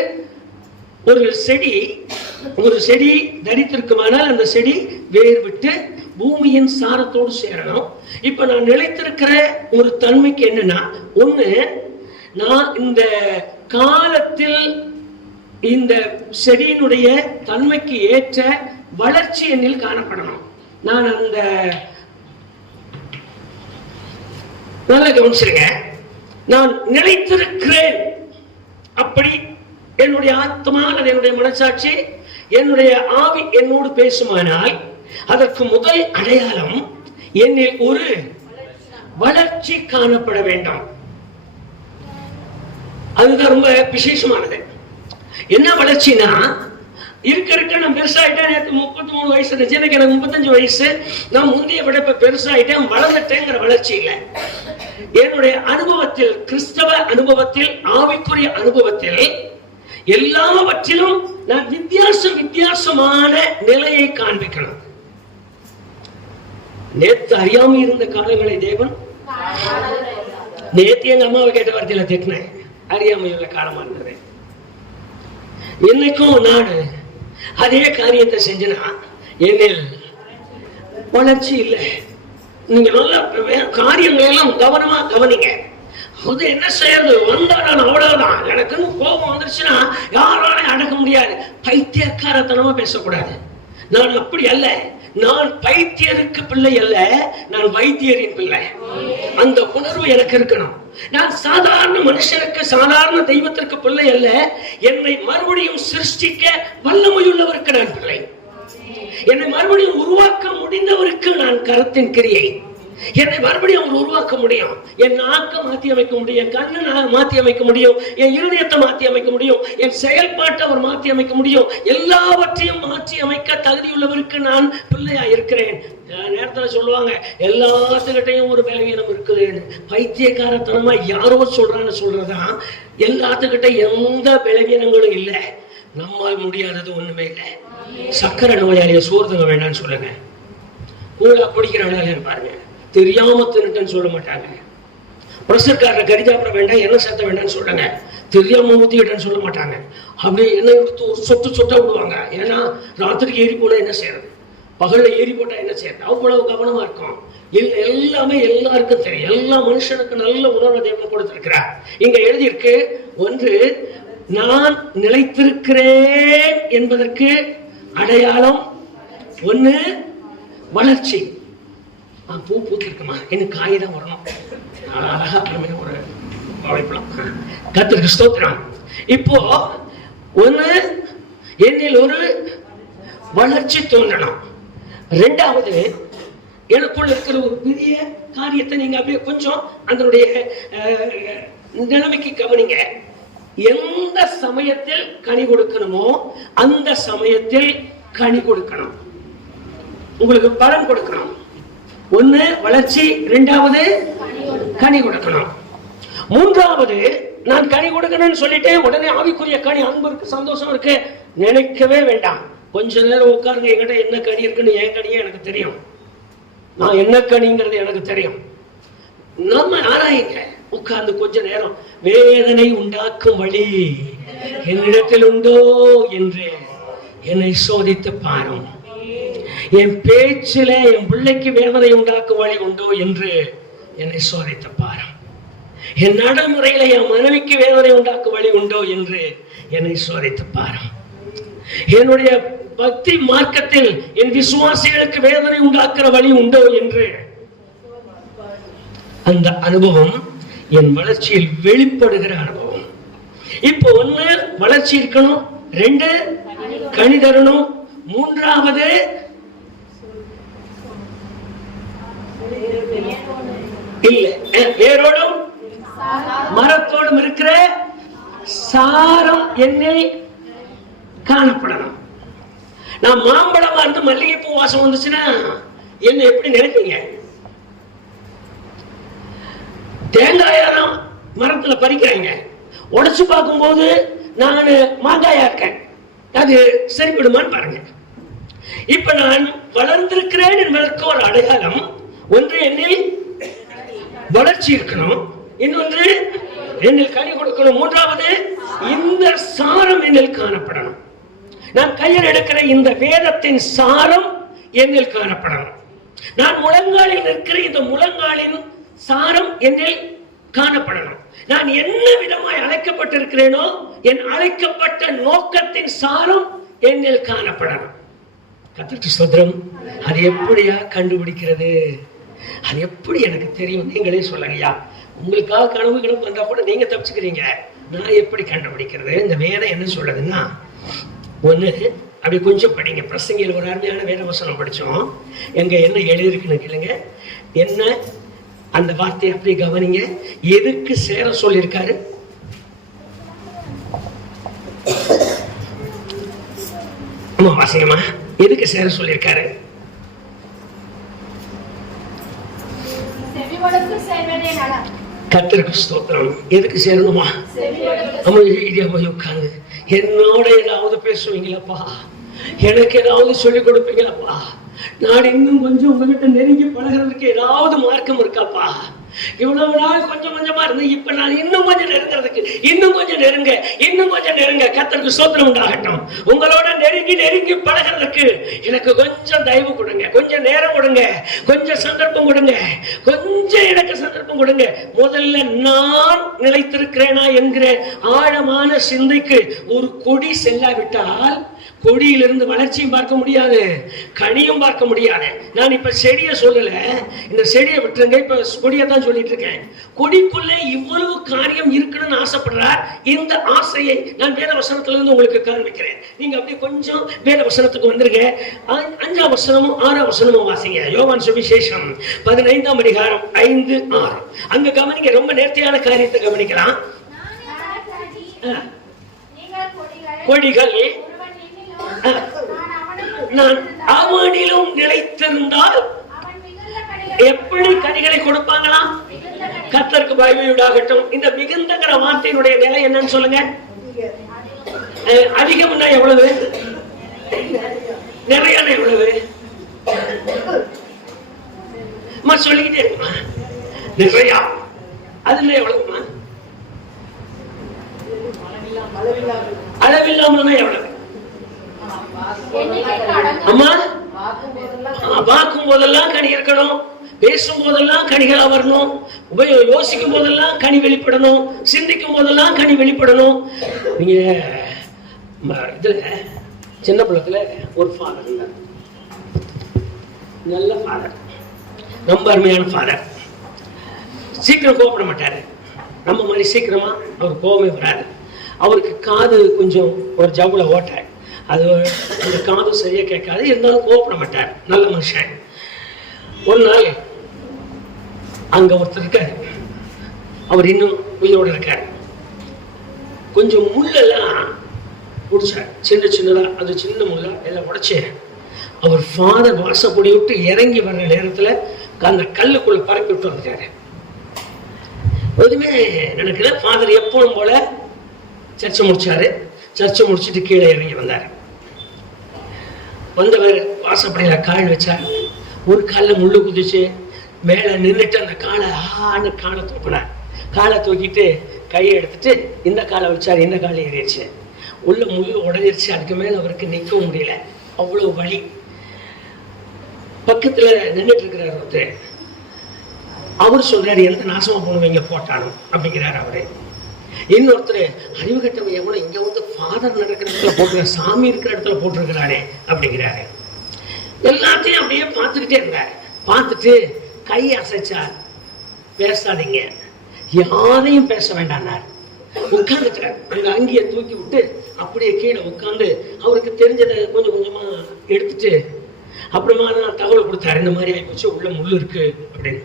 ஒரு செடி தரித்திருக்குமானால் அந்த செடி வேர் விட்டு பூமியின் சாரத்தோடு சேரணும். இப்ப நான் நிலைத்திருக்கிற ஒரு தன்மைக்கு என்னன்னா, ஒண்ணு, நான் இந்த காலத்தில் இந்த செடியினுடைய தன்மைக்கு ஏற்ற வளர்ச்சி என்னில் காணப்படணும். நான் அந்த நல்லா கவனிச்சிருங்க, நான் நிலைத்திருக்கிறேன். அப்படி என்னுடைய ஆத்மா அல்லது என்னுடைய மனசாட்சி, என்னுடைய ஆவி என்னோடு பேசுமானால் அதற்கு முதல் அடையாளம் என்னில் ஒரு வளர்ச்சி காணப்பட வேண்டும். அதுதான் ரொம்ப விசேஷமானது. என்ன வளர்ச்சினா, இருக்க நான் பெருசாயிட்டேன். எனக்கு 33 வயசு இருந்துச்சு, எனக்கு 35 வயசு, நான் முந்தைய விட இப்ப பெருசாயிட்டேன், வளர்ந்துட்டேங்கிற வளர்ச்சி இல்லை. என்னுடைய அனுபவத்தில், கிறிஸ்தவ அனுபவத்தில், ஆவிக்குரிய அனுபவத்தில் எல்லாவற்றிலும் நான் வித்தியாசமான நிலையை காண்பிக்கணும். நேத்து அறியாம இருந்த காலங்களை தேவன், நேத்து எங்க அம்மாவை கேட்ட வார்த்தையில திட்டினேன், அறியாமையுள்ள காலமா இருந்தது. என்னைக்கும் நான் அதே காரியத்தை செஞ்சனா என்னில் வளர்ச்சி இல்லை. நீங்க நல்ல காரியங்கள் எல்லாம் கவனமா கவனிங்க. அது என்ன செய்யறது, வந்தா நான் அவ்வளவுதான். எனக்குன்னு கோபம் வந்துருச்சுன்னா யாராலையும் அடக்க முடியாது. பைத்தியக்காரத்தனமா பேசக்கூடாது. நான் அப்படி அல்ல, நான் பைத்தியருக்கு பிள்ளை அல்ல, நான் வைத்தியரின் பிள்ளை. அந்த உணர்வு எனக்கு இருக்கணும். நான் சாதாரண மனுஷனுக்கு, சாதாரண தெய்வத்திற்கு பிள்ளை அல்ல, என்னை மறுபடியும் சிருஷ்டிக்க வல்லமையுள்ளவருக்கு நான் பிள்ளை. என்னை மறுபடியும் உருவாக்க முடிந்தவருக்கு நான் கரத்தின் கிரியை. என்னை மறுபடியும் அவர் உருவாக்க முடியும். என் நாக்க மாற்றி அமைக்க முடியும், என் கண்ணை மாற்றி அமைக்க முடியும், என் இருதயத்தை மாற்றி அமைக்க முடியும், என் செயல்பாட்டை அவர் மாற்றி அமைக்க முடியும். எல்லாவற்றையும் மாற்றி அமைக்க தகுதியுள்ளவருக்கு நான் பிள்ளையா இருக்கிறேன். நேரத்தில் சொல்லுவாங்க எல்லாத்துக்கிட்டையும் ஒரு பலவீனம் இருக்குதுன்னு. பைத்தியக்காரத்தனமா யாரோ சொல்றான்னு சொல்றதான். எல்லாத்துக்கிட்ட எந்த பலவீனங்களும் இல்லை. நம்மால் முடியாதது ஒண்ணுமே இல்லை. சக்கரை நோயாளிய சோர்துங்க வேண்டாம்னு சொல்லுங்க. ஊழா குடிக்கிறாங்க பாருங்க, தெரியாம தின்னுட்டேன்னு சொல்ல மாட்டாங்க. பிரஷர்காரரை கறி சாப்பிட வேண்டாம், எண்ணெய் சேர்த்த வேண்டாம்னு சொல்லுங்க, தெரியாம ஊத்திக்கிட்டேன்னு சொல்ல மாட்டாங்க. அப்படியே எண்ணெய் எடுத்து ஒரு சொட்டு சொட்டா விடுவாங்க. ஏன்னா ராத்திரிக்கு ஏறி போனா என்ன செய்யறது, பகல்ல ஏறி போட்டா என்ன செய்யறது, அவ்வளவு கவனமா இருக்கும். எல்லாமே எல்லாருக்கும் தெரியும். எல்லா மனுஷனுக்கு நல்ல உணர்வை தேவன் கொடுத்திருக்கிறார். இங்க எழுதியிருக்கு, ஒன்று நான் நிலைத்திருக்கிறேன் என்பதற்கு அடையாளம், ஒண்ணு வளர்ச்சி. பூ பூத்திருக்குமா, எனக்கு காய் தான் வரணும், அழகா அப்புறமே ஒரு வாழைப்பழம். கர்த்தருக்கு ஸ்தோத்திரம். இப்போ ஒண்ணு என்னில் ஒரு வளர்ச்சி தோன்றணும். ரெண்டாவது எனக்குள்ள இருக்கிற ஒரு பெரிய காரியத்தை நீங்க அப்படியே கொஞ்சம் அதனுடைய நிலைமைக்கு கவனிங்க. எந்த சமயத்தில் கனி கொடுக்கணுமோ அந்த சமயத்தில் கனி கொடுக்கணும். உங்களுக்கு பலன் கொடுக்கணும். ஒண்ணு வளர்ச்சி, இரண்டாவது கனி கொடுக்கணும். மூன்றாவது நான் கனி கொடுக்கணும்னு சொல்லிட்டு உடனே ஆவிக்குரிய கனி, அன்பு இருக்கு, சந்தோஷம் இருக்கு நினைக்கவே வேண்டாம். கொஞ்ச நேரம் உட்காருங்க. என்கிட்ட என்ன கனி இருக்குன்னு, என் கனியே எனக்கு தெரியும், நான் என்ன கனிங்கிறது எனக்கு தெரியும். நம்ம ஆராயுங்க. உட்கார்ந்து கொஞ்ச நேரம் வேதனை உண்டாக்கும் வழி என்னிடத்தில் உண்டோ என்று என்னை சோதித்து பாரும். என் பேச்சில என் பிள்ளைக்கு வேதனை உண்டாக்கும் வழி உண்டோ என்று என்னை சோதித்து பாரும். என் நடைமுறையில என் மனைவிக்கு வேதனை உண்டாக்கும் வழி உண்டோ என்று என்னை சோதித்து பாரும். என்னுடைய பக்தி மார்க்கத்தில் என் விசுவாசிகளுக்கு வேதனை உண்டாக்குற வழி உண்டோ என்று. அந்த அனுபவம் என் வளர்ச்சியில் வெளிப்படுகிற அனுபவம். இப்போ ஒண்ணு வளர்ச்சி இருக்கணும், ரெண்டு கனி தரணும், மூன்றாவது இல்ல வேரோடும் மரத்தோடும் இருக்கிற சாரம் என்னில் காணப்படணும். நான் மாம்பழமா இருந்து மல்லிகைப்பூ வாசம் வந்துச்சுன்னா என்ன எப்படி நினைப்பீங்க? தேங்காயாரம் மரத்துல பறிக்கிறாங்க, உடைச்சு பார்க்கும் போது நான் மாங்காயா இருக்கேன், அது சரிப்படுமான்னு பாருங்க. இப்ப நான் வளர்ந்திருக்கிறேன் என்பதற்கு ஒரு அடையாளம், ஒன்று என்னில் வளர்ச்சி இருக்கணும், இன்னொன்று என்னில் கனி கொடுக்கணும், மூன்றாவது இந்த சாரம் என்னில் காணப்படணும். நான் கையில் எடுக்கிற இந்த வேதத்தின் சாரம் என்னில் காணப்படணும். நான் முழங்காலில் இருக்கிற இந்த முழங்காலின் சாரம் என்னில் காணப்படணும். நான் என்ன விதமாய் அழைக்கப்பட்டிருக்கிறேனோ என் அழைக்கப்பட்ட நோக்கத்தின் சாரம் என்னில் காணப்படணும். கர்த்தருக்கு ஸ்தோத்திரம். அது எப்படியா கண்டுபிடிக்கிறது? அது எப்படி எனக்கு தெரியும்? நீங்களே சொல்லுங்கய்யா. உங்களுக்காக கனவு வந்தா கூட நீங்க தப்பிச்சுக்கிறீங்க, நான் எப்படி கண்டுபிடிக்கிறது? இந்த வேதம் என்ன சொல்றதுன்னா, ஒண்ணு அப்படி கொஞ்சம் படிங்க. பிரசங்கியில் ஒரு அருமையான வேத வசனம் படிச்சோம். எங்க என்ன எழுதிருக்குன்னு கேளுங்க. என்ன அந்த வார்த்தையை அப்படி கவனிங்க. எதுக்கு சேர சொல்லியிருக்காரு? ஆமா வாசிங்கம்மா, எதுக்கு சேர சொல்லியிருக்காரு? கர்த்தருக்கு ஸ்தோத்திரம். எதுக்கு சேரணுமா? போய் உட்கார்ந்து என்னோட ஏதாவது பேசுவீங்களப்பா, எனக்கு ஏதாவது சொல்லிக் கொடுப்பீங்களப்பா, நான் இன்னும் கொஞ்சம் உங்ககிட்ட நெருங்கி பழகிறதுக்கு ஏதாவது மார்க்கம் இருக்காப்பா, இவ்வளவு நாள் கொஞ்சம் கொஞ்சமா இருந்து இப்ப நான் இன்னும் கொஞ்சம் நெருங்கிறதுக்கு இன்னும் கொஞ்சம் நெருங்க, இன்னும் கொஞ்சம் நெருங்க. கர்த்தருக்கு ஸ்தோத்திரம் உண்டாகட்டும். உங்களோட நெருங்கி நெருங்கி பழகிறதுக்கு எனக்கு கொஞ்சம் தயவு கொடுங்க, கொஞ்சம் நேரம் கொடுங்க, கொஞ்சம் சந்தர்ப்பம் கொடுங்க, கொஞ்சம் எனக்கு சந்தர்ப்பம் கொடுங்க. முதல்ல நான் நிலைத்திருக்கிறேனா என்கிற ஆழமான சிந்தைக்கு ஒரு கொடி செல்லாவிட்டால் கொடியிலிருந்து வளர்ச்சியும் பார்க்க முடியாது, கனியும் பார்க்க முடியாது. நான் இப்ப செடியை சொல்லல, இந்த செடியை விட்டுருங்க, இப்ப கொடியை தான் சொல்லிட்டு இருக்கேன். கொடிக்குள்ளே இவ்வளவு காரியம் இருக்குன்னு ஆசைப்படுறார். இந்த ஆசையை நான் வேத வசனத்திலிருந்து உங்களுக்கு காண்பிக்கிறேன். நீங்க அப்படியே கொஞ்சம் வேத வசனத்துக்கு வந்துருங்க. 5ஆம் வசனமும் 6ஆம் வசனமும் வாசிங்க. யோவான் சுவிசேஷம் 15ஆம் அதிகாரம் 5, 6. அங்க கவனிங்க, ரொம்ப நேர்த்தியான காரியத்தை கவனிக்கலாம். கொடிகள் நான் அவனிலும் நிலைத்திருந்தால் எப்படி கனிகளை கொடுப்பாங்களாம்? கர்த்தருக்கு பயமையுண்டாகட்டும். இந்த மிகுந்தங்கிற வார்த்தையினுடைய நிலை என்னன்னு சொல்லுங்க. அதிகம்னா எவ்வளவு? நிறைய எவ்வளவு? சொல்லிக்கிட்டே இருக்குமா? நிறைய. அதுல எவ்வளவுமா? அளவில்லாம எவ்வளவு? அம்மா, பார்க்கும் போதெல்லாம் கனி இருக்கணும், பேசும் போதெல்லாம் கனிகளா வரணும், யோசிக்கும் போதெல்லாம் கனி வெளிப்படணும், சிந்திக்கும் போதெல்லாம் கனி வெளிப்படணும். நீங்க இதுல சின்ன பிள்ளைத்துல ஒரு ஃபாதர் இருந்தார், நல்ல ஃபாதர், ரொம்ப அருமையான ஃபாதர். சீக்கிரம் கோபப்பட மாட்டாரு, நம்ம மாதிரி சீக்கிரமா அவர் கோபமே வராது. அவருக்கு காது கொஞ்சம் ஒரு ஜவுல ஓட்டார், அது அந்த காது சரியா கேட்காது, இருந்தாலும் கோபப்பட மாட்டார், நல்ல மனுஷன். ஒரு நாள் அங்க ஒருத்தர் இருக்காரு, அவர் இன்னும் உயிரோடு இருக்காரு. கொஞ்சம் முள்ளெல்லாம் உடிச்சார், சின்ன சின்னதா, அது சின்ன முள்ளா எல்லாம் உடைச்சு அவர் ஃபாதர் வாசப்படி விட்டு இறங்கி வர்ற நேரத்துல அந்த கல்லுக்குள்ள பறக்கி விட்டு வந்துட்டாரு. எதுவுமே நினைக்கல. ஃபாதர் எப்பவும் போல சர்ச்சை முடிச்சாரு. சர்ச்சை முடிச்சுட்டு கீழே இறங்கி வந்தாரு. வந்தவர் வாசப்படியில கால் வச்சார். ஒரு காலில் முள்ளு குதிச்சு மேல நின்றுட்டு அந்த காலை ஆன்னு காலை தூக்கினார். காலை தூக்கிட்டு கையை எடுத்துட்டு இந்த காலை வச்சார், இந்த காலை ஏறிடுச்சு. உள்ள முள்ளு உடஞ்சிருச்சு. அதுக்கு மேல அவருக்கு நிற்கவும் முடியல, அவ்வளவு வலி. பக்கத்துல நின்றுட்டு இருக்கிறார் ஒருத்தர். அவர் சொல்றாரு, எந்த நாசமா போனவங்க போட்டானோ அப்படிங்கிறாரு அவரு. இன்னொருத்தர், அறிவு கட்டவன் எவனோ இங்க வந்து ஃபாதர் நடக்கிற இடத்துல போட்டு, சாமி இருக்கிற இடத்துல போட்டிருக்கிறானே அப்படிங்கிறாரு. எல்லாத்தையும் அப்படியே பார்த்துக்கிட்டே இருந்தார். பார்த்துட்டு கை அசைச்சார். பேசாதீங்க, யாரையும் பேச வேண்டாம்னார். உட்கார்ந்துட்டார். அங்க அங்கேயே தூக்கி விட்டு அப்படியே கீழே உட்கார்ந்து அவருக்கு தெரிஞ்சதை கொஞ்சம் கொஞ்சமா எடுத்துட்டு அப்புறமா தான் தகவல் கொடுத்தாரு, இந்த மாதிரி ஆயிப்போச்சு, உள்ள முள்ளு இருக்கு அப்படின்னு.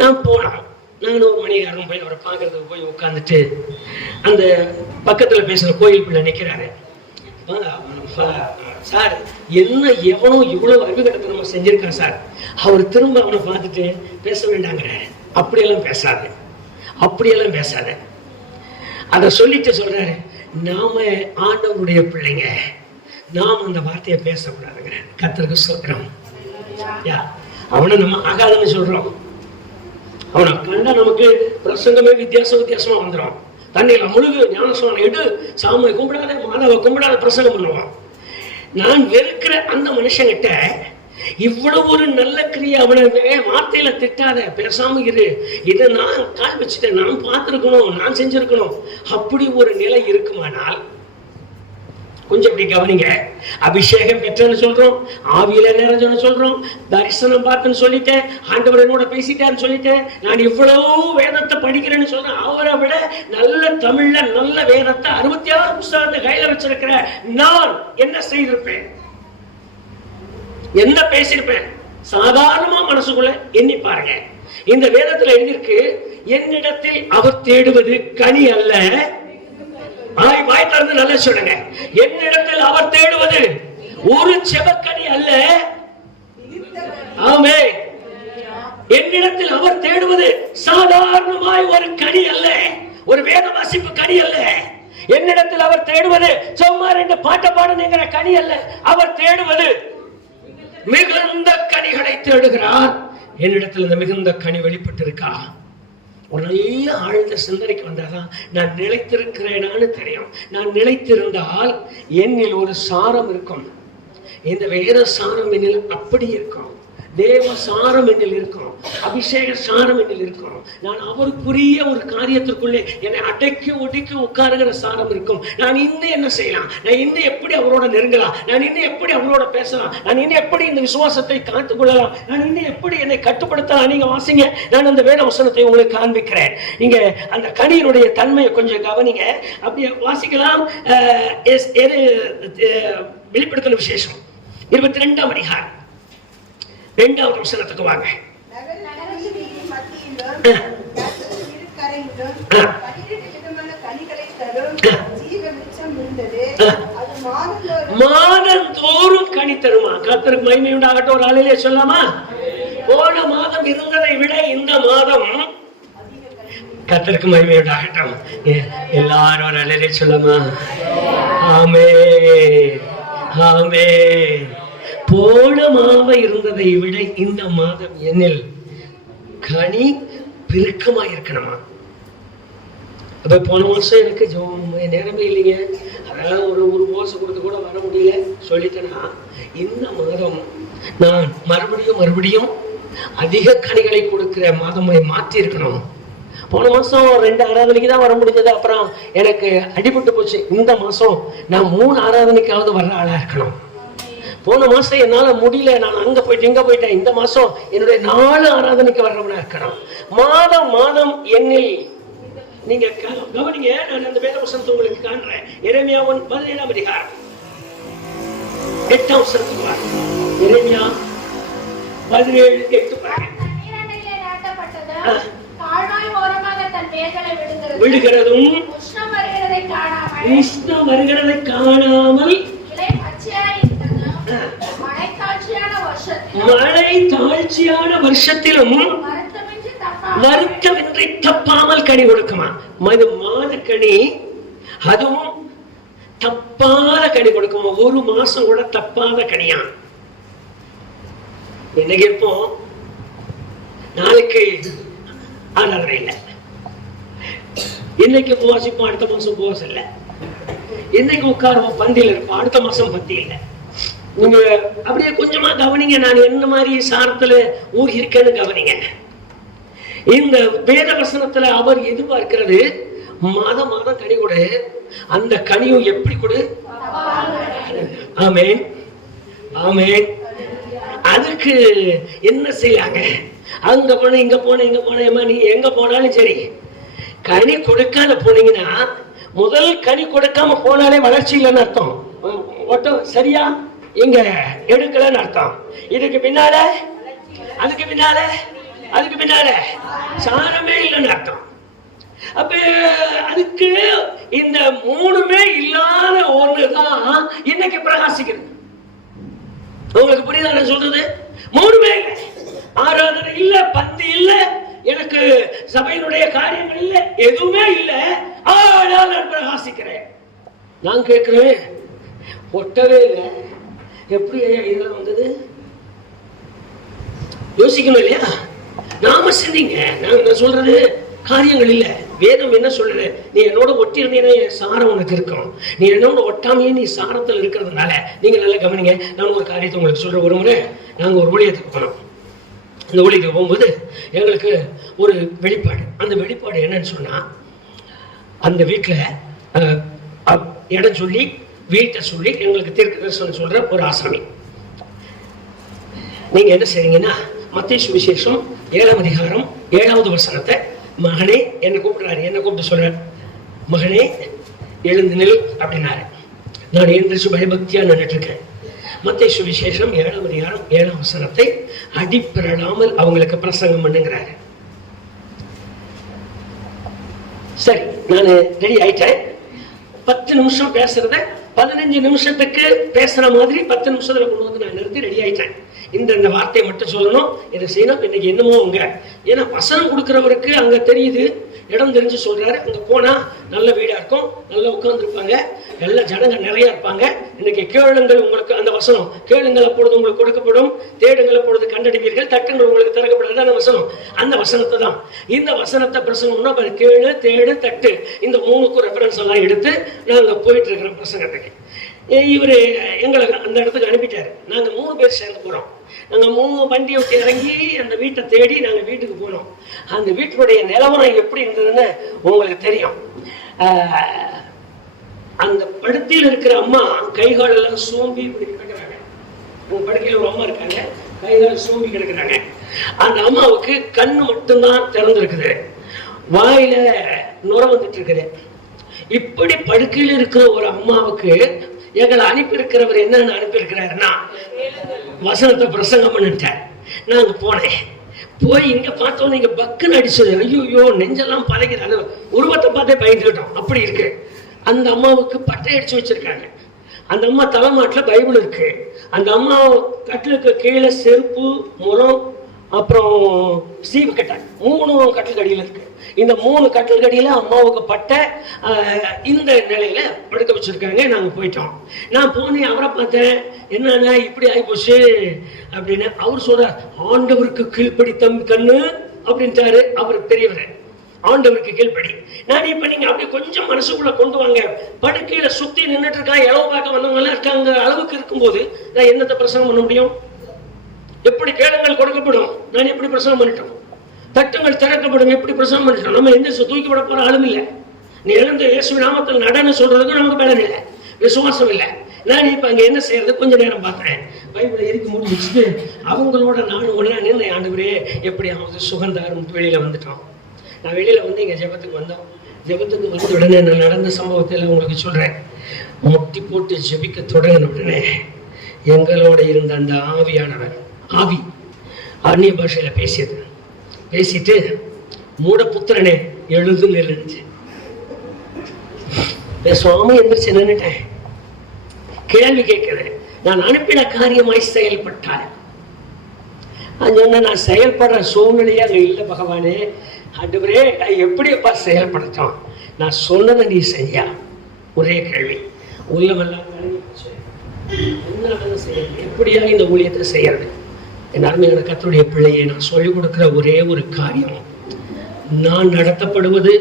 நான் போனேன். நானும் ஒரு மணிகாரம் போய் அவரை பார்க்கறதுக்கு போய் உட்காந்துட்டு அந்த பக்கத்துல பேசுற கோயில் பிள்ளை நிக்கிறாரு. சார், என்ன எவனோ இவ்வளவு அறிவுகட்டத்தனமா செஞ்சிருக்கான் சார், அவர் திரும்ப அவனை பார்த்துட்டு பேச வேண்டாங்கிறாரு. அப்படியெல்லாம் பேசாத, அப்படியெல்லாம் பேசாத. அதை சொல்லிட்டு சொல்றாரு, நாம ஆண்டவருடைய பிள்ளைங்க, நாம் அந்த வார்த்தையை பேசக்கூடாதுங்கிற. கர்த்தருக்கு ஸ்தோத்திரம். அவனை நம்ம ஆகாதன்னு சொல்றோம், அவனை கண்டா நமக்கு பிரசங்கமே வித்தியாசமா வந்துடும். தண்ணியில முழுகு, ஞானஸ்நானம் எடு, சாமியை கும்பிடாத, மாதாவை கும்பிடாத பிரசங்கம் பண்ணுவான். நான் வெறுக்கிற அந்த மனுஷங்கிட்ட இவ்வளவு ஒரு நல்ல கிரியை, அவனை வார்த்தையில திட்டாத, பேசாம இரு, இதை நான் கால் வச்சுட்டேன், நான் பார்த்திருக்கணும், நான் செஞ்சிருக்கணும், அப்படி ஒரு நிலை இருக்குமானால் கொஞ்சம் இப்படி கவனிங்க. அபிஷேகம் பெற்றன்னு சொல்றோம், ஆவியில நிறைஞ்சன்னு சொல்றோம், தரிசனம் பார்த்துன்னு சொல்லிட்டேன், ஆண்டவர் என்னோட பேசிட்டான்னு சொல்லிட்டேன், நான் இவ்வளவு வேதத்தை படிக்கிறேன்னு சொல்றேன். அவரை விட நல்ல தமிழ்ல நல்ல வேதத்தை 66 புத்தகத்தை கையில வச்சிருக்கிற நான் என்ன செய்திருப்பேன், என்ன பேசியிருப்பேன்? சாதாரணமா மனசுக்குள்ள எண்ணி பாருங்க. இந்த வேதத்துல எழுதியிருக்கு, என்னிடத்தில் அவர் தேடுவது கனி அல்ல. வாய் திறந்து நல்லா சொல்லுங்க, என்னிடத்தில் அவர் தேடுவது ஒரு செபக்கனி அல்ல. ஆமே, என்னிடத்தில் அவர் தேடுவது சாதாரணமாய் ஒரு கனி அல்ல, ஒரு வேத வாசிப்பு கனி அல்ல. என்னிடத்தில் அவர் தேடுவது சும்மா 2 பாட்டை பாடுங்கிற கனி அல்ல. அவர் தேடுவது மிகுந்த கனிகளை தேடுகிறார். என்னிடத்தில் இந்த மிகுந்த கனி வெளிப்பட்டு இருக்கா? ஒரு நல்ல ஆழ்ந்த சிந்தனைக்கு வந்தாதான் நான் நிலைத்திருக்கிறேனான்னு தெரியும். நான் நிலைத்திருந்தால் என்னில் ஒரு சாரம் இருக்கும். இந்த வேத சாரம் என்னில் அப்படி இருக்கும். தேவ சாரம் என்னில் இருக்கும். அபிஷேக சாரம் என்னில் இருக்கும். நான் அவருக்குரிய ஒரு காரியத்திற்குள்ளே என்னை அடக்கி ஒடுக்கி உட்காருகிற சாரம் இருக்கும். நான் இன்னும் என்ன செய்யலாம், நான் இன்னும் எப்படி அவரோட நெருங்கலாம், நான் இன்னும் எப்படி அவரோட பேசலாம், நான் இன்னும் எப்படி இந்த விசுவாசத்தை காத்துக் கொள்ளலாம், நான் இன்னும் எப்படி என்னை கட்டுப்படுத்தலாம். நீங்க வாசிங்க, நான் அந்த வேத வசனத்தை உங்களுக்கு காண்பிக்கிறேன். நீங்க அந்த கனியினுடைய தன்மையை கொஞ்சம் கவனிங்க. அப்படியே வாசிக்கலாம். வெளிப்படுத்தின விசேஷம் 22ஆம் அதிகாரம் 2வது வசனத்துக்கு வாங்க. மாதந்தோறும் கனி தருமா? கர்த்தருக்கு மகிமை உண்டாகட்டும். ஒரு ஆளிலே சொல்லாமா? போன மாதம் இருந்ததை விட இந்த மாதம் கர்த்தருக்கு மகிமை உண்டாகட்டும். எல்லாரும் ஒரு ஆளிலே சொல்லாமா? ஆமென், ஆமென். போனமாக இருந்ததை விட இந்த மாதம் என்னில் கனி பெருக்கமா இருக்கணுமா? அப்ப போன வருஷம் எனக்கு நேரமே இல்லைங்க, அதெல்லாம் ஒரு போசை கொடுத்து கூட வர முடியல சொல்லிட்டேன்னா, இந்த மாதம் நான் மறுபடியும் அதிக கனிகளை கொடுக்கிற மாதமாய் மாற்றி இருக்கணும். போன மாசம் 2 ஆராதனைக்கு தான் வர முடிஞ்சது, அப்புறம் எனக்கு அடிபட்டு போச்சு. இந்த மாசம் நான் 3 ஆராதனைக்காவது வர்ற ஆளா இருக்கணும். போன மாசம் என்னால முடியல, நான் அங்க போயிட்டேன். இந்த மாசம் என்னுடைய 4 ஆராதனைக்கு வர்றவனா இருக்கணும். மாதம் என்னில் நீங்க கவனிங்க. நான் அந்த வேத வசனத்தை உங்களுக்கு காண்றேன். எரேமியா 17ஆம் அதிகாரம் 8ஆம் வசனத்துக்கு வாங்க. எரேமியா 17:8 பாருங்க. விழுகிறதும் உஷ்ணம் வருகிறதை காணாமல் மழை தாழ்ச்சியான வருஷத்திலும் வருத்தமின்றி தப்பாமல் கனி கொடுக்குமா? மாத கனி, அதுவும் தப்பாத கனி கொடுக்குமா? ஒரு மாசம் கூட தப்பாத கனியா? இன்னைக்கு இருப்போம், நாளைக்கு ஆராதனை இல்லை. இன்னைக்கு உபவாசிப்போம், அடுத்த மாசம் உபவாசம் இல்லை. இன்னைக்கு உட்காருவோம், பந்தியில் இருப்போம், அடுத்த மாசம் பந்தி இல்லை. நீங்க அப்படியே கொஞ்சமா கவனிங்க. நான் என்ன மாதிரி சாரத்துல ஊர் இருக்கேன்னு கவனிங்க. இந்த வேத வசனத்துல அவர் எதிர்பார்க்கிறது மாதம் கனி கொடு. அந்த கனியும் எப்படி கொடு? ஆமென், ஆமென். அதுக்கு என்ன செய்யாங்க? அங்க போன இங்க போன நீ எங்க போனாலும் சரி, கனி கொடுக்காத போனீங்கன்னா, முதல் கனி கொடுக்காம போனாலே வளர்ச்சி இல்லைன்னு அர்த்தம். சரியா? இங்க எடுக்கலன்னு அர்த்தம். இதுக்கு பின்னால அதுக்கு பின்னால சாரமே இல்லைன்னு அர்த்தம். அப்ப அதுக்கு இந்த 3மே இல்லாத ஒண்ணுதான் இன்னைக்கு பிரகாசிக்கிறது. உங்களுக்கு புரியுதா நான் சொல்றது? 3மே இல்லை. ஆராதனை இல்ல, பந்தி இல்ல, எனக்கு சபையினுடைய காரியங்கள் இல்ல, எதுவுமே இல்ல. ஆனால் நான் பிரகாசிக்கிறேன். நான் கேட்கிறேன், ஒட்டவே இல்லை, எப்படி இதெல்லாம் வந்தது? யோசிக்கணும் இல்லையா? நாம சிந்திங்க. நான் சொல்றது காரியங்கள் இல்ல. வேதம் என்ன சொல்றது? நீ என்னோட ஒட்டி இருந்தீங்கன்னா என் சாரம் உனக்கு இருக்கும். நீ என்னோட ஒட்டாமையே நீ சாரத்தில் இருக்கிறதுனால, நீங்க நல்லா கவனிங்க. நான் ஒரு காரியத்தை உங்களுக்கு சொல்ற. ஒரு முறை நாங்க ஒரு ஊழியத்துக்கு போனோம். அந்த ஊழியத்துக்கு போகும்போது எங்களுக்கு ஒரு வெளிப்பாடு. அந்த வெளிப்பாடு என்னன்னு சொன்னா, அந்த வீட்டுல இடம் சொல்லி, வீட்டை சொல்லி எங்களுக்கு தீர்க்கதரிசனம் சொல்ற ஒரு ஆசாமி. நீங்க என்ன செய்றீங்கன்னா, மத்தேயு சுவிசேஷம் 7ஆம் அதிகாரம் 7வது வசனத்தை, மகனே என்ன கூப்பிடுறாரு, என்ன கூப்பிட்டு சொல்றாரு, மகனே எழுந்து நில் அப்படின்னாரு. நான் எழுந்திரிச்சு பயபக்தியா நின்றுட்டு இருக்கேன். மத்தேயு சுவிசேஷம் 7ஆம் அதிகாரம் 7ஆம் வசனத்தை அடிப்பிரடாமல் அவங்களுக்கு பிரசங்கம் பண்ணுங்கிறாரு. சரி, நான் ரெடி ஆயிட்டேன். 10 நிமிஷம் பேசுறத 15 நிமிஷத்துக்கு பேசுற மாதிரி 10 நிமிஷத்துல கொண்டு வந்து நான் நிறுத்தி ரெடி ஆயிட்டேன். இந்த வார்த்தையை மட்டும் சொல்லணும், இதை செய்யணும். இன்னைக்கு என்னமோ ஏன்னா வசனம் கொடுக்கிறவருக்கு அங்க தெரியுது, இடம் தெரிஞ்சு சொல்றாரு. அங்க போனா நல்ல வீடா இருக்கும், நல்லா உட்கார்ந்துருப்பாங்க, எல்லா ஜனங்க நிறைய இருப்பாங்க. இன்னைக்கு கேளுங்கள், உங்களுக்கு அந்த வசனம், கேளுங்கள் அப்பொழுது உங்களுக்கு கொடுக்கப்படும், தேடுங்கள் அப்பொழுது கண்டடைவீர்கள், தட்டுங்கள் உங்களுக்கு திறக்கப்படுறதான வசனம். அந்த வசனத்தை தான் இந்த வசனத்தை பிரசங்கம்னா கேளு, தேடு, தட்டு, இந்த 3க்கும் ரெஃபரன்ஸ் எல்லாம் எடுத்து நாங்க போயிட்டு இருக்கிற பிரசங்கத்துக்கு. இவரு எங்களை அந்த இடத்துக்கு அனுப்பிட்டாரு. நாங்க 3 பேர் சேர்ந்து போறோம். நாங்க 3 வண்டியை விட்டு இறங்கி அந்த வீட்டை தேடி நாங்க வீட்டுக்கு போனோம். அந்த வீட்டுடைய நிலவரம் எப்படி இருந்ததுன்னு உங்களுக்கு தெரியும். அந்த படுக்கையில் இருக்கிற அம்மா கைகால் எல்லாம் சோம்பி இப்படி கிடக்குறாங்க. உங்க படுக்கையில் ஒரு அம்மா இருக்காங்க, கைகால் சோம்பி கிடக்குறாங்க. அந்த அம்மாவுக்கு கண்ணு மட்டும்தான் திறந்துருக்குது, வாயில நுர வந்துட்டு இருக்குது. இப்படி படுக்கையில் இருக்கிற ஒரு அம்மாவுக்கு எங்களை அனுப்பி இருக்கிறவர் என்னன்னு அனுப்பி இருக்கிறாருன்னா வசனத்தை பிரசங்கம் பண்ணிட்டார். நாங்க போனேன். போய் இங்க பார்த்தோம், இங்க பக்குன்னு அடிச்சது. ஐயோ நெஞ்செல்லாம் பழகிது. அந்த உருவத்தை பார்த்தே பயந்துக்கிட்டோம், அப்படி இருக்கு. அந்த அம்மாவுக்கு பட்டை அடிச்சு வச்சிருக்காங்க. அந்த அம்மா தலைமாட்டில் பைபிள் இருக்கு. அந்த அம்மா கட்டிலுக்கு கீழே செருப்பு, முறம், அப்புறம் சீவு கட்டாய் 3 கட்டில் கடியில் இருக்கு. இந்த 3 கட்டில் கடியில அம்மாவுக்கு பட்ட இந்த நிலையில படுக்க வச்சிருக்காங்க. நாங்க போயிட்டோம். நான் போனேன், அவரை பார்த்தேன், என்னன்னா இப்படி ஆகி போச்சு அப்படின்னு. அவர் சொல்றார், ஆண்டவருக்கு கீழ்ப்படி தம்பி கண்ணு அப்படின்ட்டாரு. அவர் பெரியவர், ஆண்டவருக்கு கீழ்ப்படி. நான் இப்ப நீங்க அப்படி கொஞ்சம் மனசுக்குள்ள கொண்டு வாங்க. படுக்கையில சுத்தி நின்றுட்டு இருக்காங்க, இளவு பார்க்க வந்தவங்க எல்லாம் இருக்காங்க அளவுக்கு இருக்கும்போது நான் என்னத்தை பிரசங்கம் பண்ண முடியும்? எப்படி கேளுங்கள் கொடுக்கப்படும், நான் எப்படி பிரசங்கம் பண்ணிட்டோம்? தட்டுங்கள் திறக்கப்படும், எப்படி பிரசங்கம் பண்ணிட்டோம்? நம்ம எந்த தூக்கிப்பட போற ஆளும் இல்லை. நீ எழுந்து இயேசு நாமத்தில் நடன்னு சொல்றதுக்கு நமக்கு பலன் இல்லை, விசுவாசம் இல்லை. நான் இப்ப அங்க என்ன செய்யறது, கொஞ்ச நேரம் பார்த்தேன், பைபிளை எரிக்க மூடி வச்சுட்டு அவங்களோட நானும் ஒன்னா நின்று, ஆண்டவரே எப்படியாவது சுகந்தாரும் வெளியில வந்துட்டோம். நான் வெளியில வந்து இங்க ஜெபத்துக்கு வந்தோம். ஜெபத்துக்கு வந்த உடனே நான் நடந்த சம்பவத்தை எல்லாம் உங்களுக்கு சொல்றேன். முட்டி போட்டு ஜெபிக்க தொடங்கின உடனே எங்களோட இருந்த அந்த ஆவியானவர், ஆவி அந்நிய பாஷையில பேசிட்டு மூட புத்திரனே எழுது நிறுச்சு பேசுவாம எந்திரிச்சு நின்னுட்டேன். கேள்வி கேட்கிறேன், நான் அனுப்பின காரியமாய் செயல்பட்டார். நான் செயல்படுற சூழ்நிலையா இல்லை பகவானே. ஆண்டவரே எப்படிப்பா செயல்படுத்தோம்? நான் சொன்னதை நீ செய்யா. ஒரே கேள்வி, உள்ளமெல்லாம் என்ன செய்யறது, எப்படியா இந்த ஊழியத்தை செய்யறது? என் அருமையான கர்த்தருடைய பிள்ளையை நான் சொல்லிக் கொடுக்கிற ஒரே ஒரு காரியம், நான் நடத்தப்படுவது,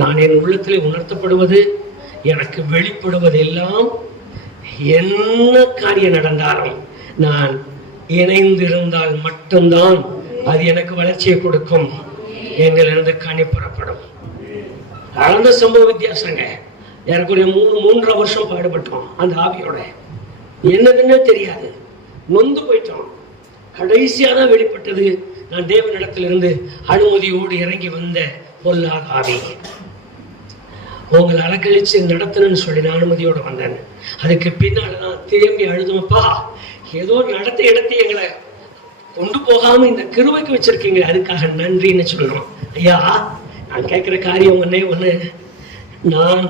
நான் என் உள்ளத்திலே உணர்த்தப்படுவது, எனக்கு வெளிப்படுவது எல்லாம் என்ன காரியம் நடந்தாலும் நான் இணைந்திருந்தால் மட்டும்தான் அது எனக்கு வளர்ச்சியை கொடுக்கும். எங்களிருந்து கனி புறப்படும். அந்த சம்பவ வித்தியாசங்க. எனக்கு ஒரு 3.5 வருஷம் பாடுபட்டோம் அந்த ஆவியோட. என்னதுன்னு தெரியாது, நொந்து போயிட்டோம். கடைசியா தான் வெளிப்பட்டது, நான் தேவனிடத்திலிருந்து அனுமதியோடு இறங்கி வந்த பொல்லாத ஆவி. உங்களை அலக்கழிச்சு நடத்தணும்னு சொல்லி நான் அனுமதியோட வந்தேன். அதுக்கு பின்னால்தான் திரும்பி அழுதுமப்பா, ஏதோ நடத்த இடத்தை எங்களை கொண்டு போகாம இந்த கிருபைக்கு வச்சிருக்கீங்க, அதுக்காக நன்றின்னு சொல்லணும். ஐயா, நான் கேட்கிற காரியம் ஒண்ணு, நான்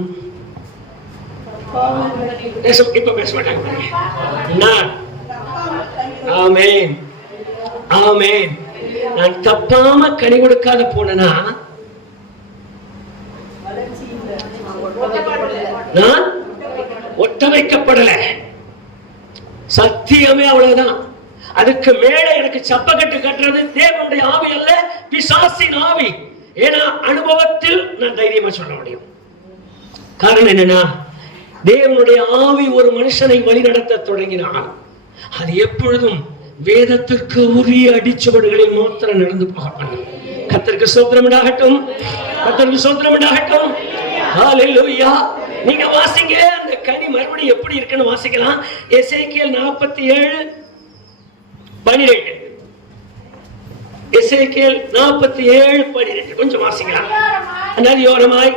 இப்ப பேச மாட்டாங்க. நான் ஆமென் ஆமென், நான் தப்பாம கனி கொடுக்காத போனா நான் ஒட்ட வைக்கப்படல. சத்தியமே அவ்வளவுதான். அதுக்கு மேல எனக்கு சப்பக்கட்டு கட்டுறது தேவனுடைய ஆவி அல்ல, பிசாசின் ஆவி. ஏன்னா அனுபவத்தில் நான் தைரியமா சொல்ல முடியும். காரணம் என்னன்னா, தேவனுடைய ஆவி ஒரு மனுஷனை வழிநடத்த தொடங்கினால் அது எப்பொழுதும் வேதத்திற்கு உரிய அடிச்சுவடுகளில் மாத்திரம் நடந்து போக பண்ணு. கர்த்தருக்கு ஸ்தோத்திரம் உண்டாகட்டும், கர்த்தருக்கு ஸ்தோத்திரம் உண்டாகட்டும். ஹல்லேலூயா. நீங்க வாசிங்க, அந்த கனி மறுபடியும் எப்படி இருக்குன்னு வாசிக்கலாம். எசேக்கியேல் 47:12. எசேக்கியேல் 47:12 கொஞ்சம் வாசிக்கலாம். நதியோரமாய்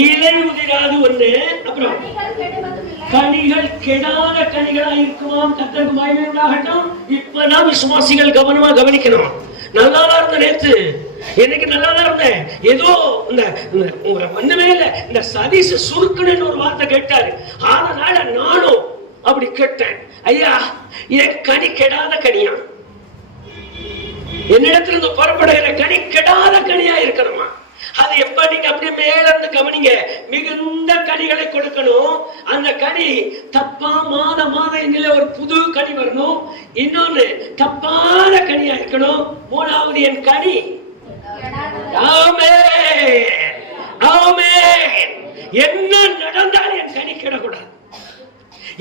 இலை உதிராது ஒன்று, அப்புறம் கனிகள் கெடாத கனிகளா இருக்குமாம். கர்த்தருக்கு மகிமை உண்டாகட்டும். இப்பதான் விசுவாசிகள் கவனமா கவனிக்கணும். நல்லாதான் இருந்த நேத்து, எனக்கு நல்லாதான் இருந்தேன். ஏதோ இந்த ஒண்ணுமே இல்லை, இந்த சதீஷ் சுருக்குன்னு ஒரு வார்த்தை கேட்டாரு. அதனால நானும் அப்படி கேட்டேன், ஐயா என் கனி கெடாத கனியா, என்னிடத்திலிருந்து புறப்படுகிற கனி கெடாத கனியா இருக்கணுமா? அது எப்ப நீங்க அப்படியே மேல இருந்து கவனிங்க, மிகுந்த கனிகளை கொடுக்கணும். அந்த கனி தப்பா மாத என்னில ஒரு புது கனி வரணும். இன்னொன்னு தப்பான கனியா இருக்கணும். மூணாவது என் கனி என்ன நடந்தாலும் என் கனி கிடக்கூடாது,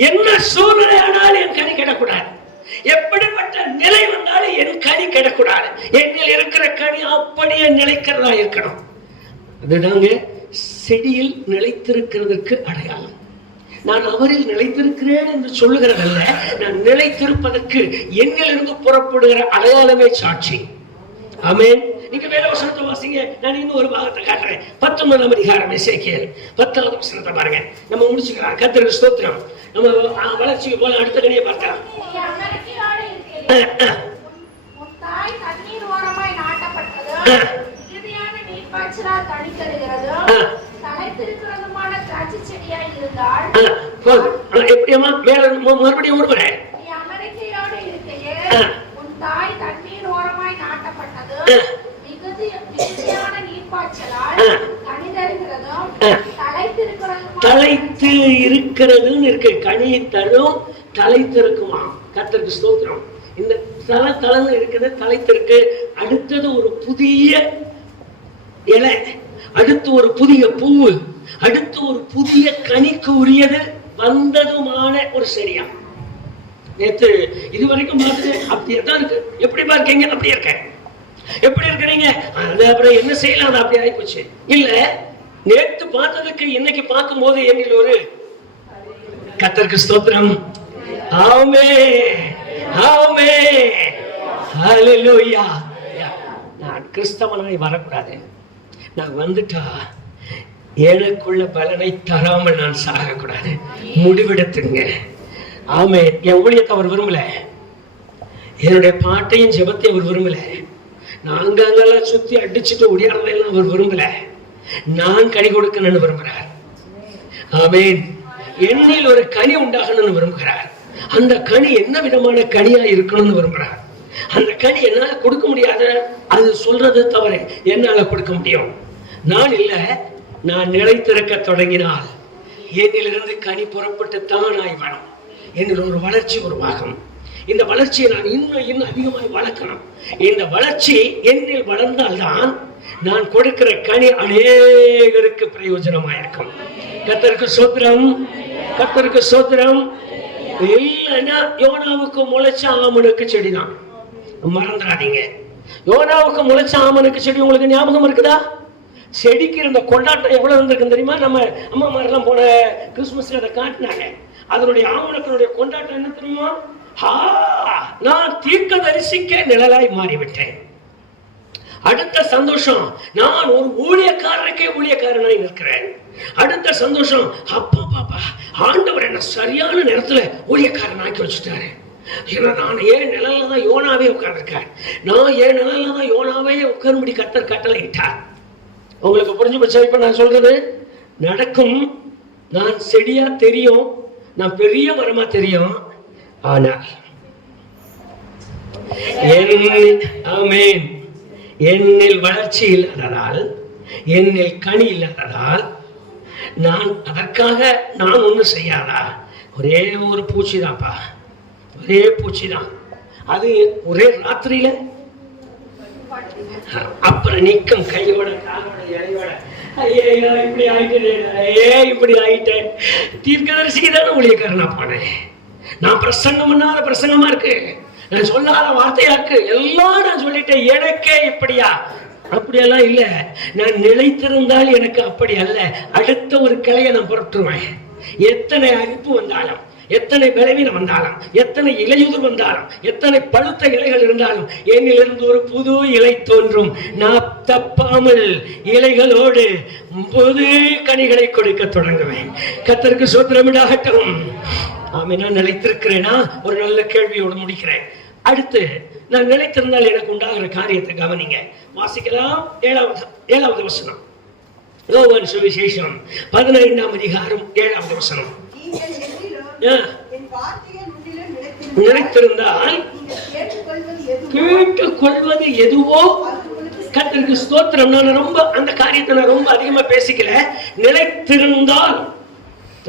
என்ன சூழ்நிலை ஆனாலும் என் கனி கிடக்கூடாது, எப்படிப்பட்ட நிலை வந்தாலும் என் கனி கிடக்கூடாது. என்னில் இருக்கிற கனி அப்படியே நிலைக்கிறதா இருக்கணும். அதுதாங்க செடியில் நிலைத்திருக்கிறதுக்கு அடையாளம். நான் அவரில் நிலைத்திருக்கிறேன் என்று சொல்லுகிறதல்ல, நான் நிலைத்திருப்பதற்கு என்னிலிருந்து புறப்படுகிற அடையாளமே சாட்சி. ஆமென். நீங்க வேற வசனத்தை வாசிங்க, நான் இன்னும் ஒரு பாகத்தை காட்டுறேன். 19ஆம் அதிகாரம் எசேக்கியேல் 10வது வசனத்தை பாருங்க. நம்ம முடிச்சுக்கலாம். கர்த்தருக்கு ஸ்தோத்திரம். நம்ம வளர்ச்சிக்கு போல அடுத்த கனியை பார்க்கலாம். எப்படியம்மா மேல மறுபடியும் ஒருவரேன் தலைத்து இருக்கிறதுன்னு இருக்கு. கனி தரும், தலைத்து இருக்குமா? கர்த்தருக்கு ஸ்தோத்திரம். இந்த தளம் இருக்குது, தலைத்திருக்கு. அடுத்தது ஒரு புதிய இலை, அடுத்து ஒரு புதிய பூவு, அடுத்து ஒரு புதிய கனிக்கு உரியது வந்ததுமான ஒரு செடியா. நேற்று இதுவரைக்கும் பார்த்துட்டு அப்படியே தான் இருக்கு. எப்படி பார்க்கீங்க? அப்படியே இருக்க. எப்படி இருக்கிறீங்க? அப்புறம் என்ன செய்யலாம்? அது அப்படி ஆகி போச்சு. இல்ல, நேற்று பார்த்ததுக்கு இன்னைக்கு பார்க்கும் போது என்னில் ஒரு கர்த்தருக்கு ஸ்தோத்திரம். ஆமென், ஆமென், ஹல்லேலூயா. நான் கிறிஸ்தவனாய் வரக்கூடாது. நான் வந்துட்டா எனக்குள்ள பலனை தராமல் நான் சாகக்கூடாது. முடிவெடுத்துங்க. ஆமென். என் ஊழியத்தை அவர் விரும்பல, என்னுடைய பாட்டையும் ஜெபத்தையும் அவர் விரும்பல, நாங்க அங்கெல்லாம் சுத்தி அடிச்சுட்டு ஒடியாடுறதெல்லாம் அவர் விரும்பல. நான் கனி கொடுக்கணும்னு விரும்புகிறார். ஆமென். என்னில் ஒரு கனி உண்டாகணும்னு விரும்புகிறார். அந்த கனி என்ன விதமான கனியா இருக்கணும்னு விரும்புகிறார். அந்த கனி என்னால கொடுக்க முடியாத, அது சொல்றது தவறு, என்னால கொடுக்க முடியும். நான் இல்ல, நான் நிலைத்திருக்க தொடங்கினால் என்னிலிருந்து கனி புறப்பட்டு தானாய் வரும். என்னில் ஒரு வளர்ச்சி உருவாகும். இந்த வளர்ச்சியை நான் இன்னும் அதிகமாய் வளர்க்கணும். இந்த வளர்ச்சி என்னில் வளர்ந்தால்தான் நான் கொடுக்கிற கனி அநேகருக்கு பிரயோஜனமா இருக்கும். கர்த்தருக்கு ஸ்தோத்திரம், கர்த்தருக்கு ஸ்தோத்திரம். இல்லைன்னா யோனாவுக்கு முளைச்ச ஆமனுக்கு செடிதான். மறந்துடாதீங்க, யோனாவுக்கு முளைச்ச ஆமனுக்கு செடி உங்களுக்கு ஞாபகம் இருக்குதா? செடிக்கு இருந்த கொண்டாட்டம் எவ்வளவு இருந்திருக்கு தெரியுமா? நம்ம அம்மா மாதிரிலாம் போன கிறிஸ்துமஸ்ல அதை காட்டினாங்க. அதனுடைய ஆமணத்தினுடைய கொண்டாட்டம் என்ன தெரியுமா? நான் தீர்க்கதரிசிக்கே நிழலாய் மாறிவிட்டேன். அடுத்த சந்தோஷம், நான் ஒரு ஊழியக்காரருக்கே ஊழியக்காரனாய் நிற்கிறேன். அடுத்த சந்தோஷம், அப்பா பாப்பா ஆண்டவர் என்ன சரியான நேரத்துல ஊழியக்காரனாக்கி வச்சுட்டாரு. நான் ஏன் நிழல்ல தான் யோனாவே உட்கார்ந்திருக்கார். நான் ஏன் நிழல்ல தான் யோனாவே உட்காரும்படி கர்த்தர் கட்டளை இட்டார். உங்களுக்கு புரிஞ்சு போச்சா? இப்ப நான் சொல்றது நடக்கும். நான் செடியா தெரியும், நான் பெரிய மரமா தெரியும். ஆனால் என்னில் வளர்ச்சி இல்லாததால், என்னில் கனி இல்லாததால், நான் அதற்காக நான் ஒண்ணு செய்யாதா? ஒரே ஒரு பூச்சி தான்ப்பா, ஒரே பூச்சி தான். அது ஒரே ராத்திரியில அப்புறம் நீக்கம் கையோட காலோட இலையோட, ஐயோ இப்படி ஆயிட்டேன், இப்படி ஆயிட்டேன். தீர்க்கதரிசிக்கு தானே ஊழியக்காரனா போனேன். நான் பிரசங்கம் பண்ணாத பிரசங்கமா இருக்கு, நான் சொல்லாத வார்த்தையா இருக்கு, எல்லாம் நான் சொல்லிட்டேன். எனக்கே இப்படியா? அப்படியெல்லாம் இல்ல. நான் நிலைத்திருந்தால் எனக்கு அப்படி அல்ல. அடுத்த ஒரு கிளையை நான் புரட்டுவேன். எத்தனை அரிப்பு வந்தாலும், எத்தனை பலவீனம் வந்தாலும், எத்தனை இலையுதிர் வந்தாலும், எத்தனை பழுத்த இலைகள் இருந்தாலும் என்னிலிருந்து ஒரு புது இலை தோன்றும். நான் தப்பாமல் இலைகளோடு புது கனிகளை கொடுக்க தொடங்குவேன். கர்த்தருக்கு ஸ்தோத்திரமாகட்டும். ஆமென். நான் நிலைத்திருக்கிறேனா? ஒரு நல்ல கேள்வியோடு முடிக்கிறேன். அடுத்து, நான் நிலைத்திருந்தால் எனக்கு உண்டாகிற காரியத்தை கவனிங்க. வாசிக்கலாம். 7வது வசனம். யோவான் சுவிசேஷம் 15ஆம் அதிகாரம் 7வது வசனம். நிலைத்திருந்தால் கேட்டுக்கொள்வது எதுவோ கர்த்தருக்கு ஸ்தோத்திரம். நான் ரொம்ப அந்த காரியத்தை நான் ரொம்ப அதிகமா பேசிக்கல. நிலைத்திருந்தால்,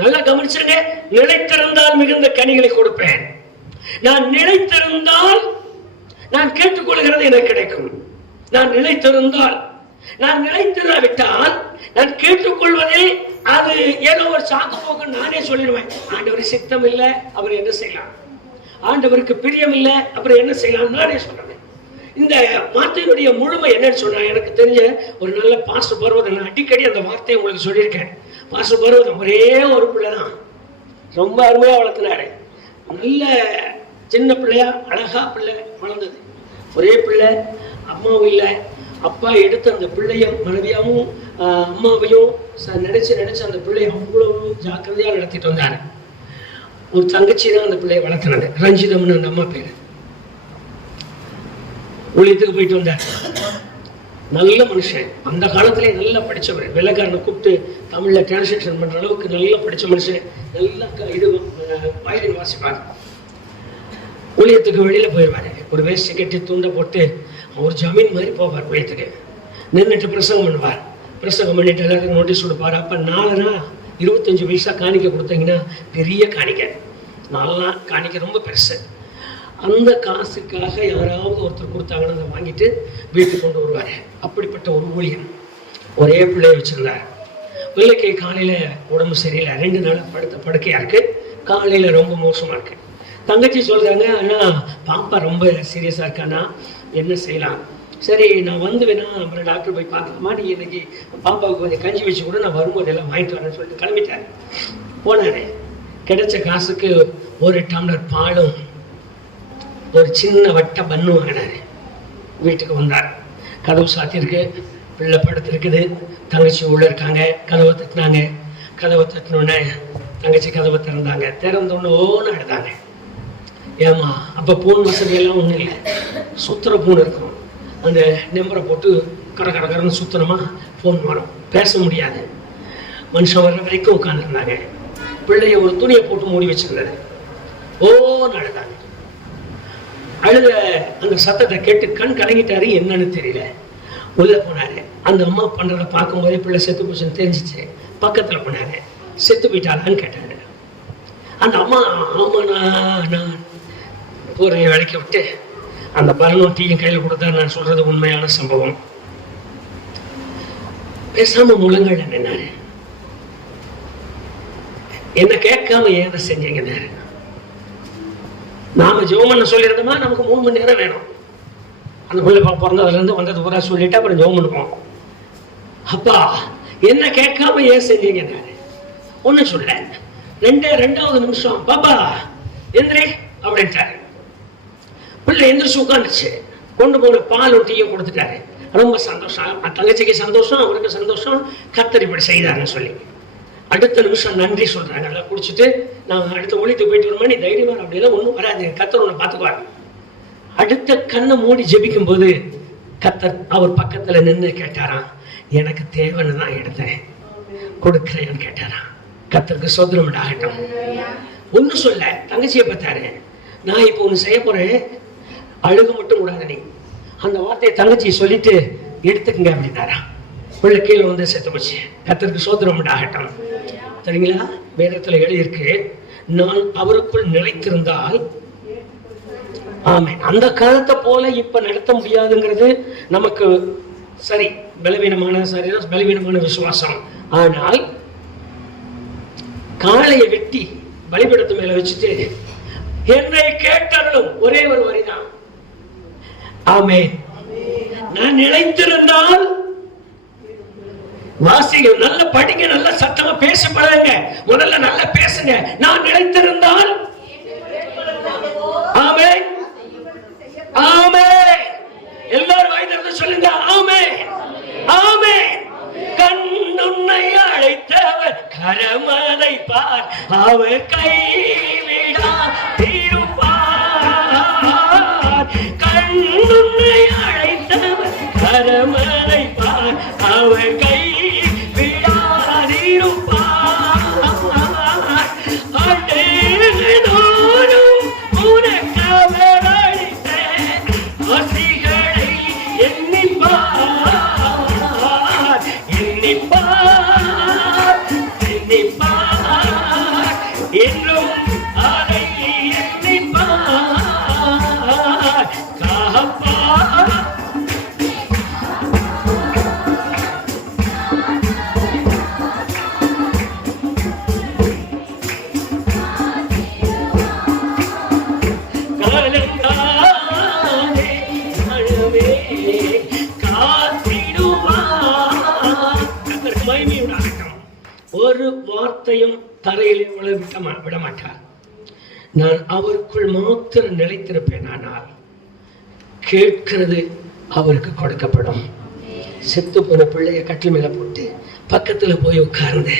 நல்லா கவனிச்சுங்க, நிலைத்திருந்தால் மிகுந்த கனிகளை கொடுப்பேன். நான் நிலைத்திருந்தால் நான் கேட்டுக்கொள்கிறது எனக்கு கிடைக்கும். நான் நிலைத்திருந்தால், நான் நிலைத்திராவிட்டால் நான் கேட்டுக்கொள்வதில் அது ஏதோ ஒரு சாக்கு போக்கு நானே சொல்லிடுவேன். ஆண்டவர் சித்தம் இல்லை, அவர் என்ன செய்யலாம்? ஆண்டவருக்கு பிரியம் இல்லை, அப்புறம் என்ன செய்யலாம் நானே சொல்றேன். இந்த வார்த்தையினுடைய முழுமை என்னன்னு சொன்னா, எனக்கு தெரிஞ்ச ஒரு நல்ல பாஸ்டர் பர்வதம், நான் அடிக்கடி அந்த வார்த்தையை உங்களுக்கு சொல்லியிருக்கேன். பாஸ்டர் பர்வதம் ஒரே ஒரு பிள்ளைதான், ரொம்ப அருமையா வளர்த்தினாரு. நல்ல சின்ன பிள்ளையா அழகா பிள்ளை வளர்ந்தது. ஒரே பிள்ளை, அம்மாவும் இல்லை. அப்பா எடுத்து அந்த பிள்ளைய மனைவியாவும் அம்மாவையும் நினைச்சு அந்த பிள்ளைய அவ்வளவு ஜாக்கிரதையா நடத்திட்டு வந்தாரு. ஒரு தங்கச்சி தான் அந்த பிள்ளைய வளர்த்தினாங்க, ரஞ்சிதம்னு அந்த அம்மா பேரு. ஊழியத்துக்கு போயிட்டு வந்தார். நல்ல மனுஷன், அந்த காலத்திலே நல்லா படிச்சவர். வெள்ளைக்காரனை கூப்பிட்டு தமிழ்ல டிரான்ஸ்லேஷன் பண்ற அளவுக்கு நல்லா படிச்ச மனுஷன். நல்லா இது வயலின் வாசிப்பார். ஊழியத்துக்கு வெளியில போயிடுவாரு. ஒரு வேஷ்டி கட்டி துண்டை போட்டு அவர் ஜமீன் மாதிரி போவார். ஊழியத்துக்கு நின்றுட்டு பிரசங்கம் பண்ணுவார். பிரசங்கம் பண்ணிட்டு எல்லாருக்கும் நோட்டீஸ் கொடுப்பாரு. அப்ப 25 பைசா காணிக்க கொடுத்தீங்கன்னா பெரிய காணிக்க, 4 காணிக்க ரொம்ப பெருசு. அந்த காசுக்காக யாராவது ஒருத்தர் கொடுத்தாங்கன்னு அதை வாங்கிட்டு வீட்டுக்கு கொண்டு வருவார். அப்படிப்பட்ட ஒரு ஊழியன், ஒரே பிள்ளைய வச்சிருந்தார். பிள்ளைக்கு காலையில உடம்பு சரியில்லை, 2 நாள் படுக்கையா இருக்கு. காலையில ரொம்ப மோசமா இருக்கு. தங்கச்சி சொல்றாங்க, ஆனா பாப்பா ரொம்ப சீரியஸா இருக்கானா, என்ன செய்யலாம்? சரி, நான் வந்து வேணா அப்புறம் டாக்டர் போய் பார்க்கலாமா, நீ இன்னைக்கு பாப்பாவுக்கு கொஞ்சம் கஞ்சி வச்சு கூட நான் வரும்போது எல்லாம் வாங்கிட்டு வரேன்னு சொல்லிட்டு கிளம்பிட்டாரு. போனாரு. கிடைச்ச காசுக்கு ஒரு டம்ளர் பாலும் ஒரு சின்ன வட்ட பன்னு வாங்கினாரு. வீட்டுக்கு வந்தார். கதவு சாத்தியிருக்கு, பிள்ளை படுத்திருக்குது, தங்கச்சி உள்ள இருக்காங்க. கதவை தட்டினாங்க. கதவை தட்டினோடனே தங்கச்சி கதவை திறந்தாங்க. திறந்தோன்னு ஓன்னு எடுத்தாங்க. ஏமா, அப்ப பூன் வசதி எல்லாம் ஒண்ணும் இல்லை, சுத்துற பூன் இருக்கும். அந்த நம்பரை போட்டு கரன்னு சுத்தணுமா போன் வரும், பேச முடியாது. மனுஷன் வர்ற வரைக்கும் உட்காந்துருந்தாங்க. பிள்ளைய ஒரு துணியை போட்டு மூடி வச்சிருந்தது. ஓன்னு அழுதாங்க. அழுத அந்த சத்தத்தை கேட்டு கண் கலங்கிட்டாரு. என்னன்னு தெரியல. உள்ள போனாரு. அந்த அம்மா பண்றதை பார்க்கும்போதே பிள்ளை செத்து போச்சுன்னு தெரிஞ்சிச்சு. பக்கத்துல போனாரு. செத்து போயிட்டாளான்னு கேட்டாரு. அந்த அம்மா, ஆமா நான் போற வேலைக்கு விட்டு அந்த பலனும் டீயும் கையில கொடுத்தா நான் சொல்றது உண்மையான சம்பவம். பேசாம முழங்கால நின்னாரு. என்ன கேட்காம ஏன் செஞ்சீங்க? நாம ஜெபம் பண்ண சொல்லியிருந்தோமா, நமக்கு 3 மணி நேரம் வேணும். அந்த பிள்ளை பிறந்ததுல இருந்து வந்தது பூரா சொல்லிட்டு அப்புறம் ஜெபம் பண்ணுவோம். அப்பா, என்ன கேட்காம ஏன் செஞ்சீங்க? ஒன்னும் சொல்ல. 2வது நிமிஷம், பாப்பா எந்திரி அப்படின்ட்டாரு. பிள்ளை எந்திரிச்சு உட்காந்துச்சு. கொண்டு போன பால் டீயை கொடுத்துட்டாரு. ரொம்ப சந்தோஷம். தங்கச்சிக்கு சந்தோஷம், அவருக்கு சந்தோஷம். கர்த்தர் இப்படி செய்தாருன்னு சொல்லி அடுத்த நிமிஷம் நன்றி சொல்றாங்க. நல்லா குடிச்சிட்டு, நான் அடுத்த ஒழித்து போயிட்டு வருமா, நீ தைரியமா, அப்படியெல்லாம் ஒன்றும் வராது, கர்த்தர் உன்னை பார்த்துக்குவார். அடுத்த கண்ணை மூடி ஜெபிக்கும் போது கர்த்தர் அவர் பக்கத்துல நின்று கேட்டாராம், எனக்கு தேவைன்னு தான் எடுத்தேன், கொடுக்கிறேன்னு கேட்டாராம். கர்த்தருக்கு சோதனம் ஆகட்டும். ஒன்னும் சொல்ல. தங்கச்சியை பார்த்தாரு. நான் இப்போ ஒண்ணு செய்ய போறேன், அழுக மட்டும் கூடாது நீ. அந்த வார்த்தையை தங்கச்சி சொல்லிட்டு எடுத்துக்கங்க அப்படின்னாரா. பிள்ளை கீழே வந்து செத்து போச்சு. கர்த்தருக்கு சோதனம் ஆகட்டும். சரிங்களா? வேதத்துல எழுதியிருக்கு, நான் அவருக்குள் நிலைத்திருந்தால். ஆமே. அந்த காலத்தை போல இப்ப நடத்த முடியாதுங்கிறது நமக்கு சரி, பலவீனமான விசுவாசம். ஆனால் காளையை வெட்டி பலிபீடத்து மேல வச்சுட்டு என்னை கேட்டாலும் ஒரே ஒரு வரிதான், ஆமே. நான் நிலைத்திருந்தால். வாசிகள் நல்ல படிங்க, நல்ல சத்தமா பேச பழகுங்க. முதல்ல நல்லா பேசுங்க. நான் நிலைத்திருந்தால். ஆமே, ஆமே. எல்லாரும் வாய் திறந்து சொல்லுங்க, ஆமே, ஆமே. கண்ணுன்னை அழைத்தவர் கரமனை பார், அவர் கைவிடா தீருப்பார். கண்ணுன்னை அழைத்தவர் கரமனை பார், அவர் கை விடாதிருப்பார். அடேனோ வார்த்தையும் தரையிலே விட மாட்டார். நான் அவருக்குள் மாத்திரம் நிலைத்திருப்பேன். ஆனால் கேட்கிறது அவருக்கு கொடுக்கப்படும். செத்து போன பிள்ளைய கட்டில் மேல போட்டு பக்கத்துல போய் உட்கார்ந்து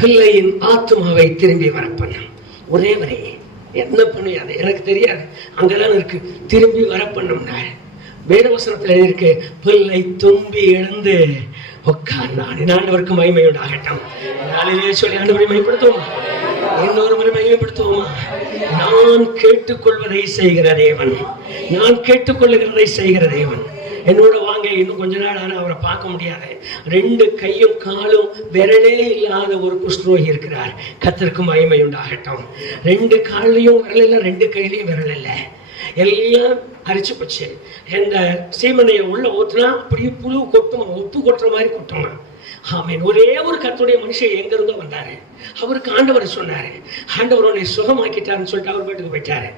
பிள்ளையின் ஆத்மாவை திரும்பி வர பண்ணும். ஒரே வரை என்ன பண்ணும் எனக்கு தெரியாது, அங்கெல்லாம் இருக்கு. திரும்பி வர பண்ணும்னா வேதவசனத்துல இருக்கு, பிள்ளை தும்பி எழுந்து உட்கார்ந்தான். ஆண்டவருக்கு மகிமை உண்டாகட்டும். சொல்லி ஆண்டவரை மகிமைப்படுத்துவோம். இன்னொரு முறை மகிமைப்படுத்துவோமா? நான் கேட்டுக்கொள்வதை செய்கிற தேவன், நான் கேட்டுக்கொள்ளுகிறதை செய்கிற தேவன். என்னோட வாங்க, இன்னும் கொஞ்ச நாள் ஆனா அவரை பார்க்க முடியாது. 2 கையும் காலும் விரலே இல்லாத ஒரு குஷ்டரோகி இருக்கிறார். கர்த்தருக்கு மகிமை உண்டாகட்டும். 2 காலையும் விரல் இல்லை, 2 கையிலையும் விரல் இல்லை, எல்லாம் அரிச்சு போச்சு. இந்த சீமனையை உள்ள ஊத்துனா அப்படியே புழு கொட்டுமா, உப்பு கொட்டுற மாதிரி கொட்டுமா. ஆமீன். ஒரே ஒரு கர்த்தருடைய மனுஷன் எங்க இருந்தோ வந்தாரு. அவருக்கு ஆண்டவர் சொன்னாரு, ஆண்டவர் உன்னை சுகமாக்கிட்டாருன்னு சொல்லிட்டு அவர் வீட்டுக்கு போயிட்டாரு.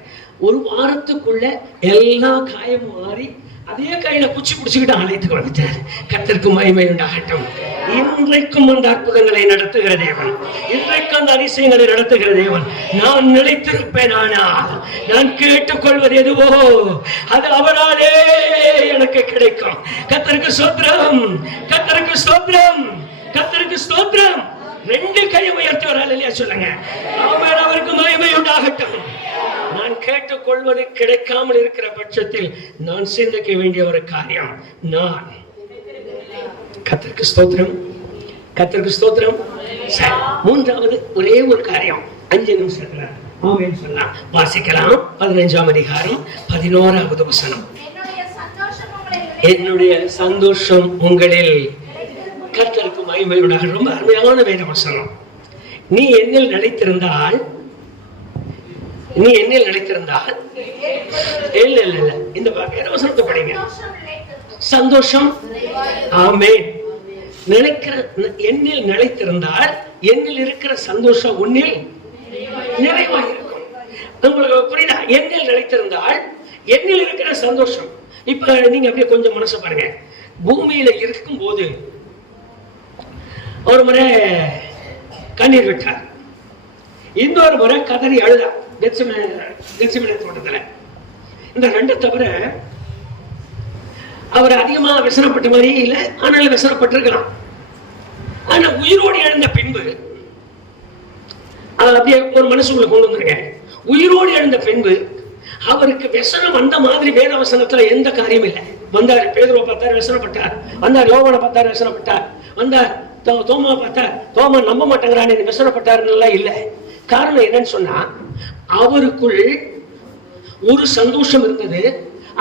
1 வாரத்துக்குள்ள எல்லா காயமும் மாறி அதே கையில குச்சி பிடிச்சுக்கிட்டு ஆலயத்துக்கு வந்துட்டாரு. கர்த்தருக்கு மகிமை உண்டாகட்டும். இன்றைக்கும் அந்த அற்புதங்களை நடத்துகிற தேவன், இன்றைக்கும் அந்த அதிசயங்களை நடத்துகிற தேவன். நான் நிலைத்திருப்பேன். ஆனால் நான் கேட்டுக்கொள்வது எதுவோ அது அவராலே எனக்கு கிடைக்கும். கர்த்தருக்கு ஸ்தோத்திரம், கர்த்தருக்கு ஸ்தோத்திரம், கர்த்தருக்கு ஸ்தோத்திரம். 2 கையை உயர்த்தி வரால் இல்லையா சொல்லுங்க. அவருக்கு மகிமை உண்டாகட்டும். நான் கேட்டுக்கொள்வது கிடைக்காமல் இருக்கிற பட்சத்தில் நான் சிந்திக்க வேண்டிய ஒரு காரியம், நான் கர்த்தருக்கு ஸ்தோத்திரம், கர்த்தருக்கு ஸ்தோத்திரம். மூன்றாவது ஒரே ஒரு காரியம், 5 நிமிஷத்துல ஆமென் சொல்லலாம். வாசிக்கலாம். 15ஆம் அதிகாரம் 11வது வசனம். என்னுடைய சந்தோஷம் உங்களில். கர்த்தருக்கு மகிமை உண்டாகட்டும். ரொம்ப அருமையான வேத வசனம். நீ என்னில் நிலைத்திருந்தால், நீ என்னில் நிலைத்திருந்தால், இல்ல இல்ல இல்ல இந்த வசனத்தை படிங்க. சந்தோஷம், ஆமென். நினைக்கிற என்னில் நிலைத்திருந்தால் என்னில் இருக்கிற சந்தோஷம் உன்னில் நிறைவாக இருக்கும். உங்களுக்கு புரியுதா? என்னில் நிலைத்திருந்தால் என்னில் இருக்கிற சந்தோஷம். இப்ப நீங்க அப்படியே கொஞ்சம் மனசு பாருங்க. பூமியில இருக்கும் போது ஒரு முறை கண்ணீர் விட்டார், இன்னொரு முறை கதறி அழுதார் கெத்செமனே தோட்டத்துல. இந்த 2 தவிர அவர் அதிகமா விசனப்பட்ட மாதிரி இல்லை, ஆனாலும் விசனப்பட்டிருக்கலாம். ஆனா உயிரோடு எழுந்த பின்பு அப்படியே ஒரு மனசுக்குள்ள கொண்டு வந்திருக்கேன். உயிரோடு எழுந்த பின்பு அவருக்கு விசனம் வந்த மாதிரி வேத வசனத்துல எந்த காரியம் இல்லை. வந்தார், பேதுருவை பார்த்தார், விசனப்பட்டார். வந்தார், யோவானை பார்த்தார், விசனப்பட்டார். வந்தார், தோமா பார்த்தார், தோமா நம்ப மாட்டேங்கிறான்னு விசனப்பட்டாருன்னு இல்லை. காரணம் என்னன்னு சொன்னா, அவருக்குள் ஒரு சந்தோஷம் இருந்தது.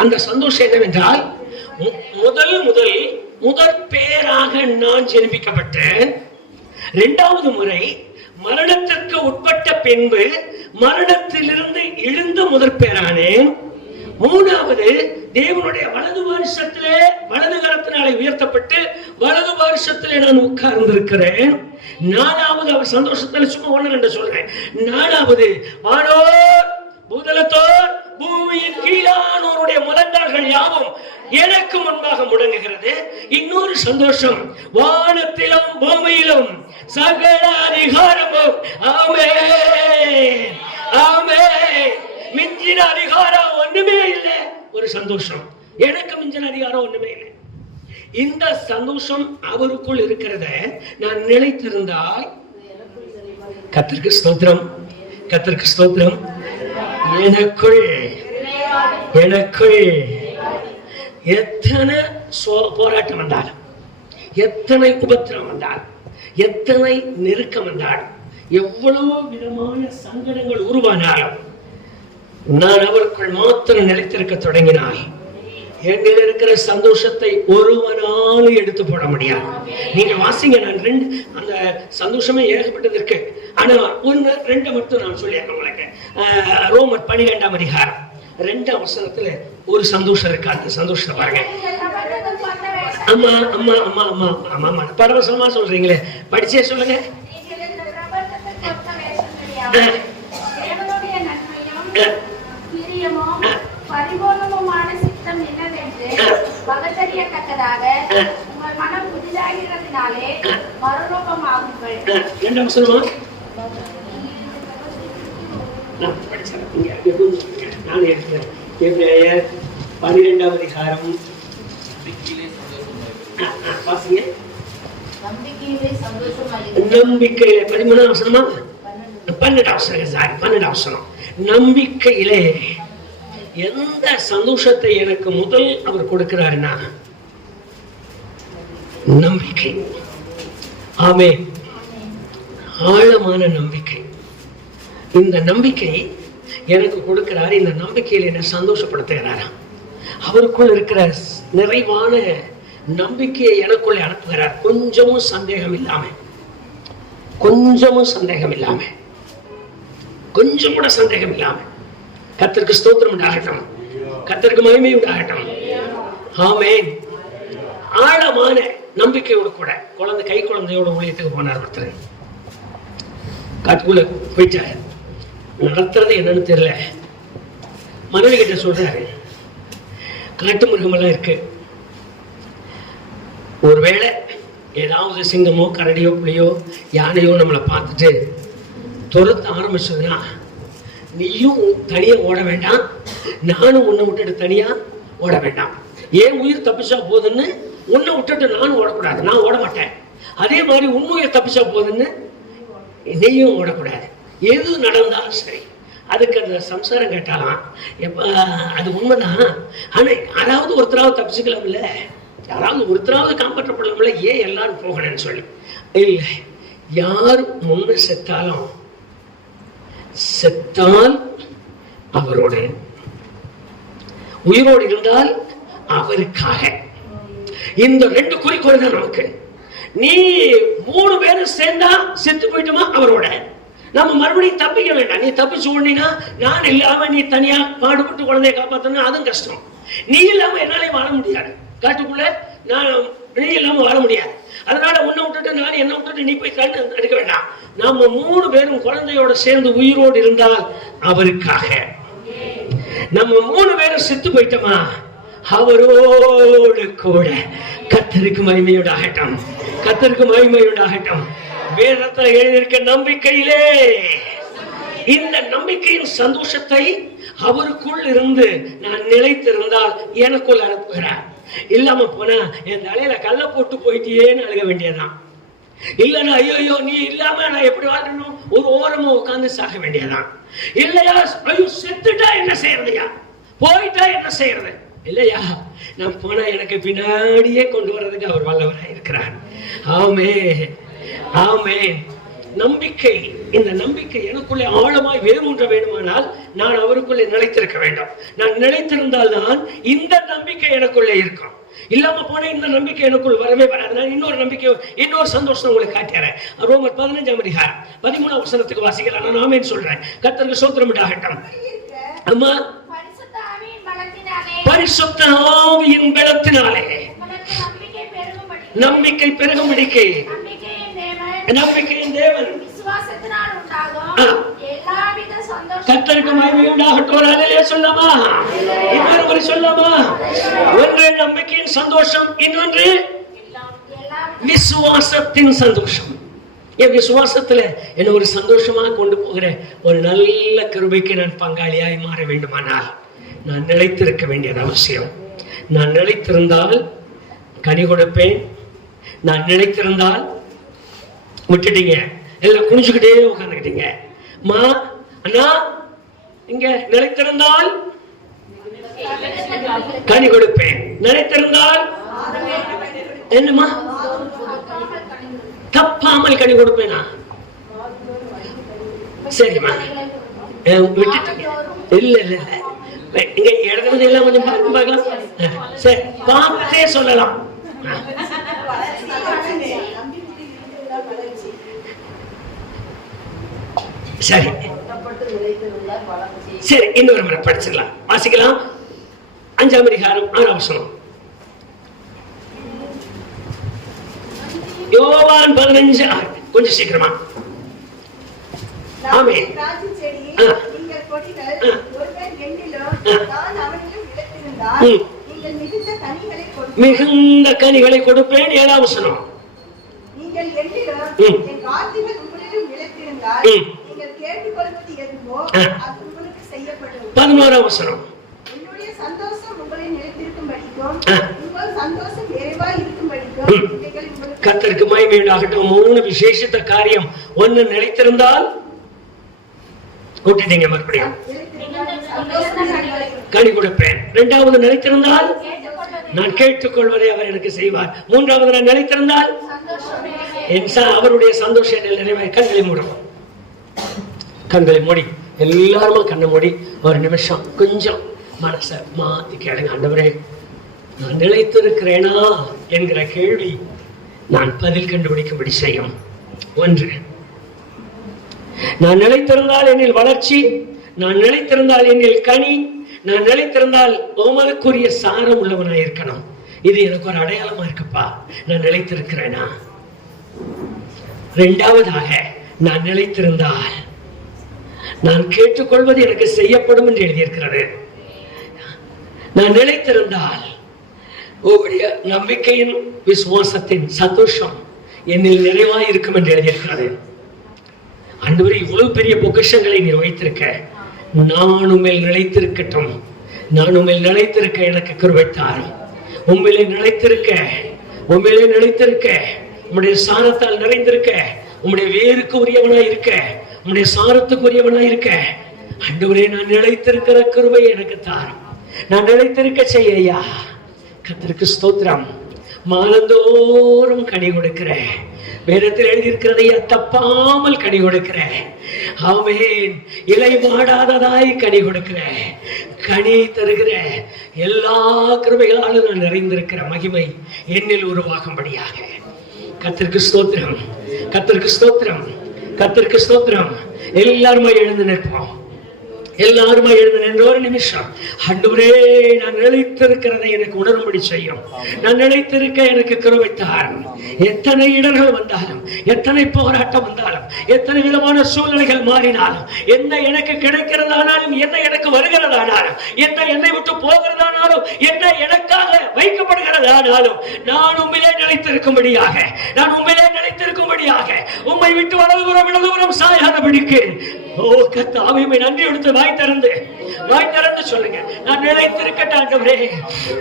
அந்த சந்தோஷம் என்னவென்றால், முதல் பேராக நான் ஜெனிப்பிக்கப்பட்டேன். 2வது முறை மரணத்திற்கு உட்பட்ட பின்பு மரணத்திலிருந்து எழுந்த முதற் பேரானேன். 3வது தேவனுடைய வலது வருஷத்திலே வலது கரத்தினாலே உயர்த்தப்பட்டு வலது வருஷத்திலே நான் உட்கார்ந்திருக்கிறேன். 4வது அவர் சந்தோஷத்துல சும்மா 1-2 சொல்றேன். 4வது வானோர் பூதலத்தோர் பூமியின் கீழானோருடைய முழங்கால்கள் யாவும் எனக்கு முன்பாக முடங்குகிறது. இன்னொரு சந்தோஷம், வானத்திலும் பூமியிலும் சகல அதிகாரமும் ஆமென் ஆமென். மிஞ்சின அதிகாரம் ஒண்ணுமே இல்லை. ஒரு சந்தோஷம், எனக்கு மிஞ்சின அதிகாரம் ஒண்ணுமே இல்லை. இந்த சந்தோஷம் அவருக்குள் இருக்கிறத நான் நிலைத்திருந்தால், கர்த்தருக்கு ஸ்தோத்திரம், கர்த்தருக்கு ஸ்தோத்திரம். எனக்குள் எத்தனை போராட்டம் வந்தாலும், எத்தனை உபத்திரம் வந்தாலும், எத்தனை நெருக்கம் வந்தாலும், எவ்வளவு விதமான சங்கடங்கள் உருவானாலும், நான் அவருக்குள் மாத்திரம் நிலைத்திருக்க தொடங்கினால் என்னில் இருக்கிற சந்தோஷத்தை ஒருவனாலும் எடுத்து போட முடியாது. நீங்க வாசிங்க. நான் 2 அந்த சந்தோஷமே ஏகப்பட்டது இருக்கு. ஆனா 1-2 மட்டும் நான் சொல்லியிருக்கேன் உங்களுக்கு. ரோமர் 12ஆம் அதிகாரம் 2ஆம் வசனத்துல ஒரு சந்தோஷம் இருக்கு. அந்த சந்தோஷத்தை பாருங்க. அம்மா அம்மா அம்மா அம்மா அம்மா அம்மா பரவசமா சொல்றீங்களே, படிச்சே சொல்லுங்க. பரிபூர்ணமான சித்தம் என்னவென்று பகத்தறியத்தக்கதாக உங்கள் மனம் புதிதாகிறது பலத்தினாலே மறுரூபமாகுங்கள். இரண்டாம் வசனமா நான் படிச்சேன். நான் எடுத்தேன். எபிரேயர் 12ஆம் அதிகாரம் வாசிங்க. நம்பிக்கை 13ஆம் வசனமா 12ஆம் வசனம். சாரி 12ஆம் வசனம். நம்பிக்கையிலே எந்த சந்தோஷத்தை எனக்கு முதல் அவர் கொடுக்கிறாருன்னா நம்பிக்கை. ஆமென். ஆழமான நம்பிக்கை. இந்த நம்பிக்கை எனக்கு கொடுக்கிறார். இந்த நம்பிக்கையில் என்ன சந்தோஷப்படுத்துகிறாரா? அவருக்குள் இருக்கிற நிறைவான நம்பிக்கையை எனக்குள்ளே அனுப்புகிறார். கொஞ்சமும் சந்தேகம் இல்லாம, கொஞ்சமும் சந்தேகம் இல்லாம, கொஞ்சம் கூட சந்தேகம் இல்லாம. கர்த்தருக்கு ஸ்தோத்திரம் உண்டாகட்டும், கர்த்தருக்கு மகிமை உண்டாகட்டும். ஆமென். ஆழமான நம்பிக்கையோடு கூட குழந்தை கை குழந்தையோட ஊழியத்துக்கு போனார். ஒருத்தர் காட்டுக்குள்ள போயிட்டாரு. நடத்துறது என்னன்னு தெரியல. மனைவி கிட்ட சொல்றாரு, காட்டு மிருகமெல்லாம் இருக்கு, ஒருவேளை ஏதாவது சிங்கமோ கரடியோ புலியோ யானையோ நம்மளை பார்த்துட்டு துரத்த ஆரம்பிச்சதுன்னா நீயும் தனியா ஓட வேண்டாம், நானும் உன்னை விட்டுட்டு தனியா ஓட வேண்டாம். ஏன் உயிர் தப்பிச்சா போதுன்னு உன்னை விட்டுட்டு நானும் ஓடக்கூடாது, நான் ஓட மாட்டேன். அதே மாதிரி உன்னுயிர் தப்பிச்சா போதுன்னு நீயும் ஓடக்கூடாது. எது நடந்தாலும் சரி. அதுக்கு அந்த சம்சாரம் கேட்டாலாம், அது உண்மைதான், ஆனா யாராவது ஒருத்தராவது தப்பிச்சுக்கலாம்ல, யாராவது ஒருத்தராவது காப்பாற்றப்படலாம்ல, ஏன் எல்லாரும் போகணும்னு சொல்லி. இல்லை, யார் முன்ன செத்தாலும் செத்தால் அவரோடு, உயிரோடு இருந்தால் அவருக்காக. இந்த ரெண்டு குறிக்கோள் தான் நமக்கு. நீ 3 பேரும் சேர்ந்தா செத்து போயிட்டுமா அவரோட, நம்ம மறுபடியும் தப்பிக்க வேண்டாம். நீ தப்பிச்சு ஓடினா, நான் இல்லாம நீ தனியா பாடுபட்டு குழந்தைய காப்பாத்தனா அதுவும் கஷ்டம். நீ இல்லாம என்னாலே வாழ முடியாது, காட்டுக்குள்ள நான் நீ இல்லாம வாழ முடியாது. அதனால உன்னை விட்டுட்டு நான் என்ன விட்டுட்டு நீ போய் கண்ணு எடுக்க வேண்டாம். நாம 3 பேரும் குழந்தையோட சேர்ந்து உயிரோடு இருந்தால் அவருக்காக. நம்ம 3 பேரும் செத்து போயிட்டோமா அவரோடு கூட. கர்த்தருக்கு மகிமையுண்டாகட்டும், கர்த்தருக்கு மகிமையுண்டாகட்டும். வேதத்தில் எழுதியிருக்க நம்பிக்கையிலே இந்த நம்பிக்கையின் சந்தோஷத்தை அவருக்குள் இருந்து நான் நிலைத்திருந்தால் எனக்குள் அனுப்புகிறார். இல்லாம போனா என் தலையில கல்ல போட்டு போயிட்டேன்னு அழுக வேண்டியதான். இல்லைன்னா ஐயோ நீ இல்லாம நான் எப்படி வாழணும் ஒரு ஓரமா உட்கார்ந்து சாக வேண்டியதான். இல்லையா ஐயோ செத்துட்டா என்ன செய்யறதையா, போயிட்டா என்ன செய்யறது இல்லையா, நான் போனா எனக்கு பின்னாடியே கொண்டு வர்றதுக்கு அவர் வல்லவராக இருக்கிறார். ஆமென், ஆமென். நம்பிக்கை, இந்த நம்பிக்கை எனக்குள்ளே ஆழமாய் வேரூன்ற வேண்டுமானால் நான் அவருக்குள்ளே நிலைத்திருக்க வேண்டும். நான் நிலைத்திருந்தால் தான் இந்த நம்பிக்கை எனக்குள்ளே இருக்கும். இல்லாம போன இந்த நம்பிக்கை எனக்குள் வரவே வராது. நான் இன்னொரு நம்பிக்கை, இன்னொரு சந்தோஷம் உங்களுக்கு காட்டுறேன். ரோமர் 15ஆம் அதிகாரம் 13ஆம் வசனத்துக்கு வாசிக்கலாம். நான் ஆமென் சொல்றேன். கர்த்தருக்கு ஸ்தோத்திரம் உண்டாகட்டும். அம்மா, பரிசுத்த ஆவியின் பலத்தினாலே நம்பிக்கை பெருகும்படிக்கு, நம்பிக்கையின் தேவன் கர்த்தருக்கு மகிமை உண்டாகட்டும். அல்லேலூயா சொல்லலாமா? இன்னொரு முறை சொல்லலாமா? ஒன்று நம்பிக்கையின் சந்தோஷம், இன்னொன்று விசுவாசத்தின் சந்தோஷம். என் விசுவாசத்துல என்ன ஒரு சந்தோஷமா கொண்டு போகிற ஒரு நல்ல கிருபைக்கு நான் பங்காளியாய் மாற வேண்டுமானால் நான் நிலைத்திருக்க வேண்டியது அவசியம். நான் நிலைத்திருந்தால் கனி கொடுப்பேன். நான் நிலைத்திருந்தால், விட்டுட்டீங்க எல்லாம் குனிச்சுக்கிட்டே உட்கார்ந்துக்கிட்டீங்க. மா அண்ணா இங்க நிலைத்திருந்தால் கனி கொடுப்பேன். நிலைத்திருந்தால் என்னமா தப்பாமல் கனி கொடுப்பேனா? சரிம்மா விட்டுட்டீங்க. இல்ல இல்ல இங்க இடத்துல எல்லாம் கொஞ்சம் பார்க்கலாம். சரி பார்த்தே சொல்லலாம். சரி சரி இன்னொரு முறை படிச்சிடலாம், வாசிக்கலாம். 5ஆம் அதிகாரம் 6ஆம் வசனம். யோவான் 15 கொஞ்சம் சீக்கிரமா. ஆமென். மிகுந்த கனிகளை கொடுப்பேன். 7ஆம் வசனம். நீங்கள் என்னிடம் என் வார்த்தைகள் உங்களிடம் நிலைத்திருந்தால் நீங்கள் கேட்டுக்கொள்வது எதுவோ அது உங்களுக்கு செய்யப்படும். 11ஆம் வசனம். என்னுடைய சந்தோஷம் உங்களை நிலைத்திருக்கும்படிக்கும் உங்கள் சந்தோஷம் நிறைவாய் இருக்கும்படிக்கும் இவைகள் உங்களுக்கு. கர்த்தருக்கு மகிமை உண்டாகட்டும். 3 விசேஷித்த காரியம். 1 நிலைத்திருந்தால் கூட்டிட்டீங்க, மறுபடியும் கனி கொடுப்பேன். 2வது நிலைத்திருந்தால் நான் கேட்டுக்கொள்வதை அவர் எனக்கு செய்வார். 3வது நான் நிலைத்திருந்தால் அவருடைய சந்தோஷம் என்னில் நிறைவாய். கண்களை மூடும், கண்களை மூடி, எல்லாருமா கண்ணை மூடி ஒரு நிமிஷம் கொஞ்சம் மனசை மாத்தி கேளுங்க. ஆண்டவரே, நான் நிலைத்திருக்கிறேனா என்கிற கேள்வி நான் பதில் கண்டுபிடிக்கும்படி செய்யும். 1, நான் நிலைத்திருந்தால் என்னில் வளர்ச்சி, நான் நிலைத்திருந்தால் என்னில் கனி, நான் நிலைத்திருந்தால் உமக்குரிய சாரம் உள்ளவனாய் இருக்கணும். இது எனக்கு ஒரு அடையாளமா இருக்குப்பா, நான் நிலைத்திருக்கிறேனா. 2வதாக, நான் நிலைத்திருந்தால் நான் கேட்டுக்கொள்வது எனக்கு செய்யப்படும் என்று எழுதியிருக்கிறது. நான் நிலைத்திருந்தால் உங்களுடைய நம்பிக்கையின் விசுவாசத்தின் சந்தோஷம் என்னில் நிறைவாய் இருக்கும் என்று எழுதியிருக்கிறது. ஆண்டவரே, இவ்வளவு பெரிய பொக்கிஷங்களை நீ வைத்திருக்க, நான் உண்மையில் நிலைத்திருக்கட்டும். நான் உண்மையில் நிலைத்திருக்க எனக்கு கிருபை தாரும். உண்மையிலே நிலைத்திருக்க, உண்மையிலே நிலைத்திருக்க, உம்முடைய சாரத்தால் நிறைந்திருக்க, உம்முடைய வேருக்கு உரியவனாய் இருக்க, உம்முடைய சாரத்துக்கு உரியவனாய் இருக்க. ஆண்டவரே, நான் நிலைத்திருக்கிற கிருபை எனக்கு தாரும். நான் நிலைத்திருக்க செய்யா. கர்த்தருக்கு ஸ்தோத்திரம். மாதந்தோறும் கனி கொடுக்கிற, வேதத்தில் எழுதியிருக்கிறதையா தப்பாமல் கனி கொடுக்கிற, ஆமென், இலை வாடாததாய் கனி கொடுக்கிற, கனி தருகிற எல்லா கிருபைகளாலும் நான் நிறைந்திருக்கிற மகிமை என்னில் உருவாகும்படியாக கர்த்தருக்கு ஸ்தோத்திரம், கர்த்தருக்கு ஸ்தோத்திரம், கர்த்தருக்கு ஸ்தோத்திரம். எல்லாருமே எழுந்து நிற்போம். எல்லாருமா எழுந்து நின்று ஒரு நிமிஷம், ஆண்டவரே, நான் நிலைத்திருக்கிறதை எனக்கு உணரும்படி செய்யும். நான் நிலைத்திருக்க எனக்கு கிருபை தாரும். எத்தனை இடர்கள் வந்தாலும், எத்தனை போராட்டம் வந்தாலும், எத்தனை விதமான சூழ்நிலைகள் மாறினாலும், என்ன எனக்கு கிடைக்கிறதானாலும், என்ன எனக்கு வருகிறதானாலும், என்ன என்னை விட்டு போகிறதானாலும், என்ன எனக்காக வைக்கப்படுகிறதானாலும், நான் உண்மையிலே நிலைத்திருக்கும்படியாக, நான் உண்மையிலே நிலைத்திருக்கும்படியாக, உம்மை விட்டு வலதுபுறம் இடதுபுறம் சாயாதபடிக்கு, ஓ கர்த்தாவே, நன்றி எடுத்து வாய் திறந்து சொல்லுங்க. நான் நிலைத்திருக்கட்ட ஆண்டவரே,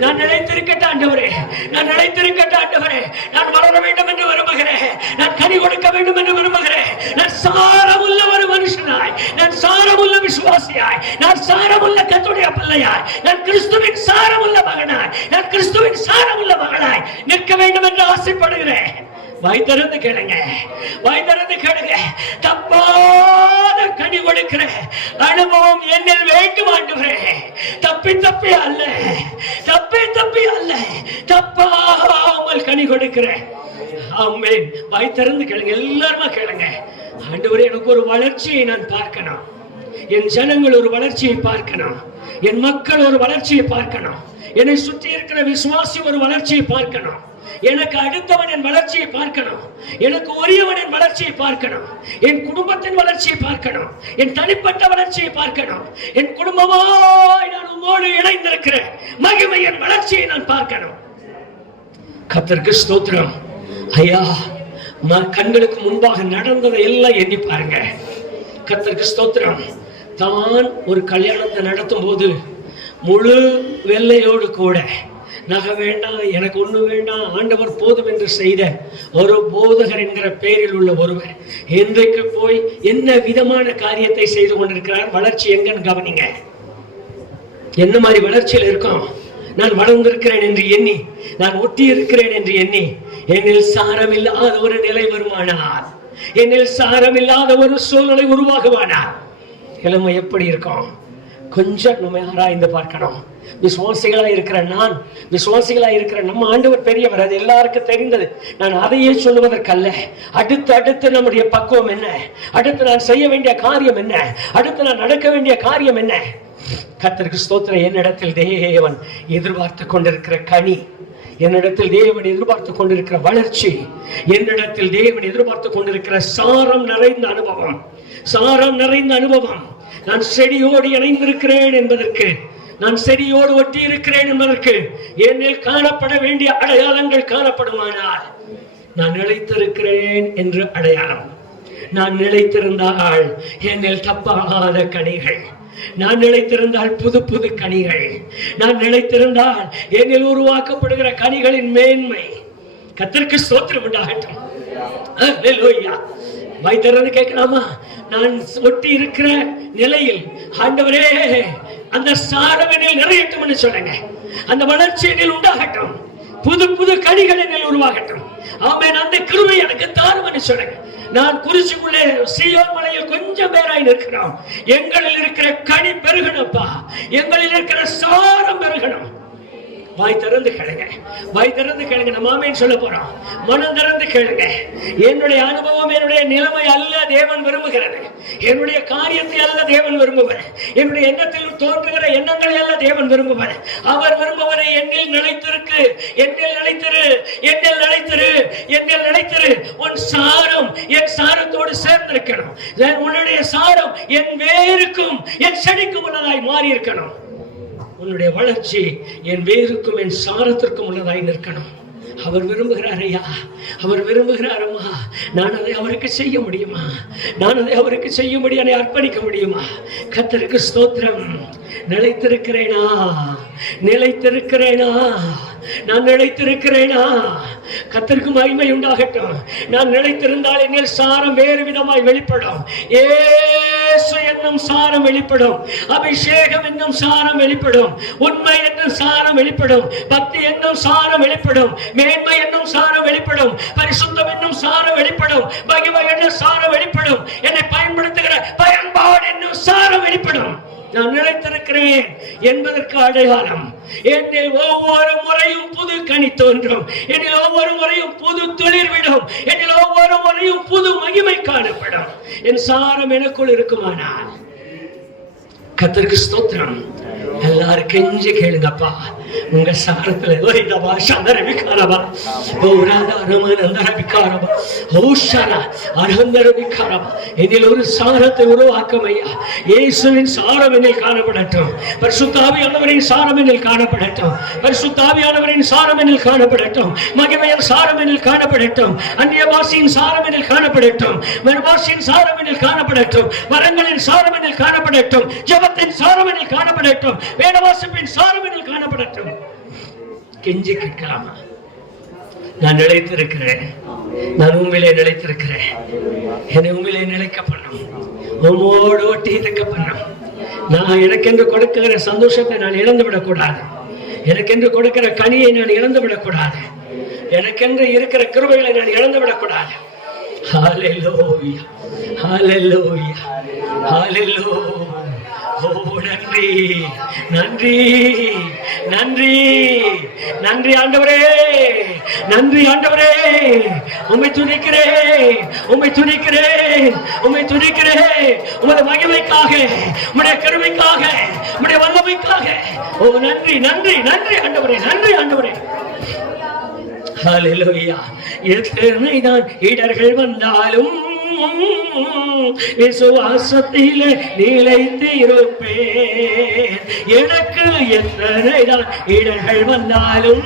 நான் நிலைத்திருக்கட்ட ஆண்டவரே, நான் நிலைத்திருக்கட்ட ஆண்டவரே. நான் வளர வேண்டும் என்று விரும்புகிறேன். நான் கனி கொடுக்க வேண்டும் என்று விரும்புகிறேன். நான் சாரமுள்ள ஒரு மனுஷனாய், நான் சாரமுள்ள விசுவாசியாய், நான் சாரமுள்ள கர்த்தருடைய பிள்ளையாய், நான் கிறிஸ்துவின் சாரமுள்ள மகனாய், நான் கிறிஸ்துவின் சாரமுள்ள மகனாய் நிற்க வேண்டும் என்று ஆசைப்படுகிறேன். வாய் திறந்து கேளுங்க, வாய் திறந்து கேளுங்க. தப்பாத கனி கொடுக்கிற அனுபவம் என்னில் வேண்டும் ஆண்டவரே. தப்பி தப்பி அல்ல, தப்பி தப்பி அல்ல, தப்பாமல் கனி கொடுக்கிற. ஆமென். வாய் திறந்து கேளுங்க, எல்லாருமா கேளுங்க. ஆண்டவரே, எனக்கு ஒரு வளர்ச்சியை நான் பார்க்கணும். என் ஜனங்கள் ஒரு வளர்ச்சியை பார்க்கணும். என் மக்கள் ஒரு வளர்ச்சியை பார்க்கணும். என்னை சுற்றி இருக்கிற விசுவாசி ஒரு வளர்ச்சியை பார்க்கணும். எனக்கு அடுத்தவன் என் வளர்ச்சியை பார்க்கணும். எனக்கு உரியவன் என் வளர்ச்சியை பார்க்கணும். என் குடும்பத்தின் வளர்ச்சியை பார்க்கணும். என் தனிப்பட்ட வளர்ச்சியை பார்க்கணும். என் குடும்பமாய் நான் உம்மோடு இணைந்திருக்கிறேன் மகிமையின் வளர்ச்சியை நான் பார்க்கணும். கர்த்தருக்கு ஸ்தோத்திரம். ஐயா, கண்களுக்கு முன்பாக நடந்ததை எல்லாம் எண்ணி பாருங்க. கர்த்தருக்கு ஸ்தோத்திரம். தான் ஒரு கல்யாணத்தை நடத்தும் போது முழு வெள்ளையோடு கூட, நகை வேண்டாம், எனக்கு ஒண்ணு வேண்டாம், ஆண்டவர் போதும் என்று செய்த ஒரு போதகர் என்கிற பெயரில் உள்ள ஒருவர் இன்றைக்கு போய் என்ன விதமான காரியத்தை செய்து கொண்டிருக்கிறார். வளர்ச்சி எங்கன்னு கவனிங்க. என்ன மாதிரி வளர்ச்சியில் இருக்கும்? நான் வளர்ந்திருக்கிறேன் என்று எண்ணி, நான் ஒட்டி இருக்கிறேன் என்று எண்ணி, என்னில் சாரம் இல்லாத ஒரு நிலை வருமானால், என்னில் சாரம் இல்லாத ஒரு சூழ்நிலை உருவாகுவானால் கிழமை எப்படி இருக்கும்? கொஞ்சம் நம்ம ஆராய்ந்து பார்க்கணும். விசுவாசிகளா இருக்கிற நான், விசுவாசிகளா இருக்கிற நம்ம ஆண்டவர் பெரியவர், அது எல்லாருக்கும் தெரிந்தது. நான் அதையே சொல்லுவதற்கல்ல. அடுத்து நம்முடைய பக்குவம் என்ன, அடுத்து நான் செய்ய வேண்டிய காரியம் என்ன, அடுத்து நான் நடக்க வேண்டிய காரியம் என்ன. கர்த்தருக்கு ஸ்தோத்திரம். என்னிடத்தில் தேவன் எதிர்பார்த்து கொண்டிருக்கிற கனி, என்னிடத்தில் தேவன் எதிர்பார்த்து கொண்டிருக்கிற வளர்ச்சி, என்னிடத்தில் தேவன் எதிர்பார்த்து கொண்டிருக்கிற சாரம் நிறைந்த அனுபவம், சாரம் நிறைந்த அனுபவம். நான் செடியோடு இணைந்திருக்கிறேன் என்பதற்கு நான் செடியோடு ஒட்டி இருக்கிறேன் என்பதற்கு என்னில் காணப்பட வேண்டிய அடையாளங்கள் காணப்படுமானால் நான் நிலைத்திருக்கிறேன் என்று அடையாளம். நான் நிலைத்திருந்தால் என்னில் தப்பாத கனிகள், நான் நிலைத்திருந்தால் புது புது கனிகள், நான் நிலைத்திருந்தால் என்னில் உருவாக்கப்படுகிற கனிகளின் மேன்மை. கர்த்தருக்கு ஸ்தோத்திரம் உண்டாகட்டும். அல்லேலூயா. வாய் திறந்து கேட்கலாமா? நான் ஒட்டி இருக்கிற நிலையில் ஆண்டவரே அந்த சாரம் என்னில் நிறையட்டும் சொல்லுங்க. அந்த வளர்ச்சி என்னில் உண்டாகட்டும், புது புது கனிகள் என்னில் உருவாகட்டும். ஆமென். அந்த கிருபை எனக்கு தாரும் சொல்லுங்க. நான் குறிச்சிக்குள்ளே சீயோன் மலையில் கொஞ்சம் பேராய் நிற்கிறோம். எங்களில் இருக்கிற கனி பெருகணும்ப்பா, எங்களில் இருக்கிற சாரம் பெருகணும். வாய் திறந்து கேளுங்க, வாய் திறந்து கேளுங்க. நம்ம ஆமென் சொல்ல போறோம். மனம் திறந்து கேளுங்க. என்னுடைய அனுபவம், என்னுடைய நிலைமை அல்ல தேவன் விரும்புகிறது. என்னுடைய காரியத்தை அல்ல தேவன் விரும்புவார். என்னுடைய எண்ணத்தில் தோன்றுகிற எண்ணங்களை அல்ல தேவன் விரும்புவார். அவர் விரும்புவரை என்னில் நிலைத்திருக்கு, என்னில் நிலைத்திரு, என்னில் நிலைத்திரு, என்னில் நிலைத்திரு. உன் சாரம் என் சாரத்தோடு சேர்ந்திருக்கணும். உன்னுடைய சாரம் என் வேருக்கும் என் செடிக்கும் உள்ளதாய் மாறி இருக்கணும். உன்னுடைய வளர்ச்சி என் வேருக்கும் என் சாரத்திற்கும் உள்ளதாய் நிற்கணும். அவர் விரும்புகிறார் ஐயா, அவர் விரும்புகிறாரம்மா. நான் அதை அவருக்கு செய்ய முடியுமா? நான் அதை அவருக்கு செய்ய முடியும், அர்ப்பணிக்க முடியுமா? கர்த்தருக்கு ஸ்தோத்திரம். நிலைத்திருக்கிறேனா? நிலைத்திருக்கிறேனா? நான் நிலைத்திருக்கிறேனா? கர்த்தருக்கு மகிமை உண்டாகட்டும். நான் நிலைத்திருந்தால் என்னில் சாரம் வேறு விதமாய் வெளிப்படும். இயேசு என்னும் சாரம் வெளிப்படும், அபிஷேகம் என்னும் சாரம் வெளிப்படும், உண்மை என்னும் சாரம் வெளிப்படும், பக்தி என்னும் சாரம் வெளிப்படும், மேன்மை என்னும் சாரம் வெளிப்படும், பரிசுத்தம் என்னும் சாரம் வெளிப்படும், மகிமை என்னும் சாரம் வெளிப்படும், என்னை பயன்படுத்துகிற பயன்பாடு என்னும் சாரம் வெளிப்படும். நான் நிலைத்திருக்கிறேன் என்பதற்கு அடையாளம், என்னில் ஒவ்வொரு முறையும் புது கனி தோன்றும், என்னில் ஒவ்வொரு முறையும் புது துளிர் விடும், என்னில் ஒவ்வொரு முறையும் புது மகிமை காணப்படும். என் சாரம் எனக்குள் இருக்குமானால் கர்த்தருக்கு ஸ்தோத்திரம். எல்லாரும் கெஞ்சி கேளுங்கப்பா, உங்க சாரத்துல என்னில் ஒரு சாரத்தை உருவாக்கும் ஐயா. இயேசுவின் சாரம் என்னில் காணப்படட்டும், பரிசுத்த ஆவியானவரின் சாரம் என்னில் காணப்படட்டும், பரிசுத்த ஆவியானவரின் சாரம் என்னில் காணப்படட்டும், மகிமையின் சாரம் என்னில் காணப்படட்டும், அந்நிய பாஷையின் சாரம் என்னில் காணப்படட்டும், மறுபாஷையின் சாரம் என்னில் காணப்படட்டும், வரங்களின் சாரம் என்னில் காணப்படட்டும், ஜெபத்தின் சாரம் என்னில் காணப்படட்டும், வேதவாசிப்பின் சாரம் என்னில் காணப்படட்டும். கெஞ்சி கேட்கலாமா? நான் நிலைத்திருக்கிறேன், நான் உண்மையிலே நிலைத்திருக்கிறேன். என்னை உண்மையிலே நிலைக்க பண்ணும், உம்மோடு ஒட்டி இருக்க பண்ணும். நான் எனக்கென்று கொடுக்கிற சந்தோஷத்தை நான் இழந்து விடக்கூடாது, எனக்கென்று கொடுக்கிற கனியை நான் இழந்து விடக்கூடாது, எனக்கென்று இருக்கிற கிருபைகளை நான் இழந்து விடக்கூடாது. ஹல்லேலூயா, ஹல்லேலூயா, ஹல்லேலூயா. ஓ நன்றி, நன்றி, நன்றி, நன்றி ஆண்டவரே, நன்றி ஆண்டவரே. உம்மை துதிக்கிறேன், உம்மை துதிக்கிறேன், உம்மை துதிக்கிறேன். உமது மகிமைக்காக, உம்முடைய கருணைக்காக, உம்முடைய வல்லமைக்காக. ஓ நன்றி, நன்றி, நன்றி ஆண்டவரே, நன்றி ஆண்டவரே. ஹல்லேலூயா. எத்தனைதான் இடர்கள் வந்தாலும் விசுவாசத்திலே நிலைத்திருப்பேன். எனக்கு எத்தனைதான் இடர்கள் வந்தாலும்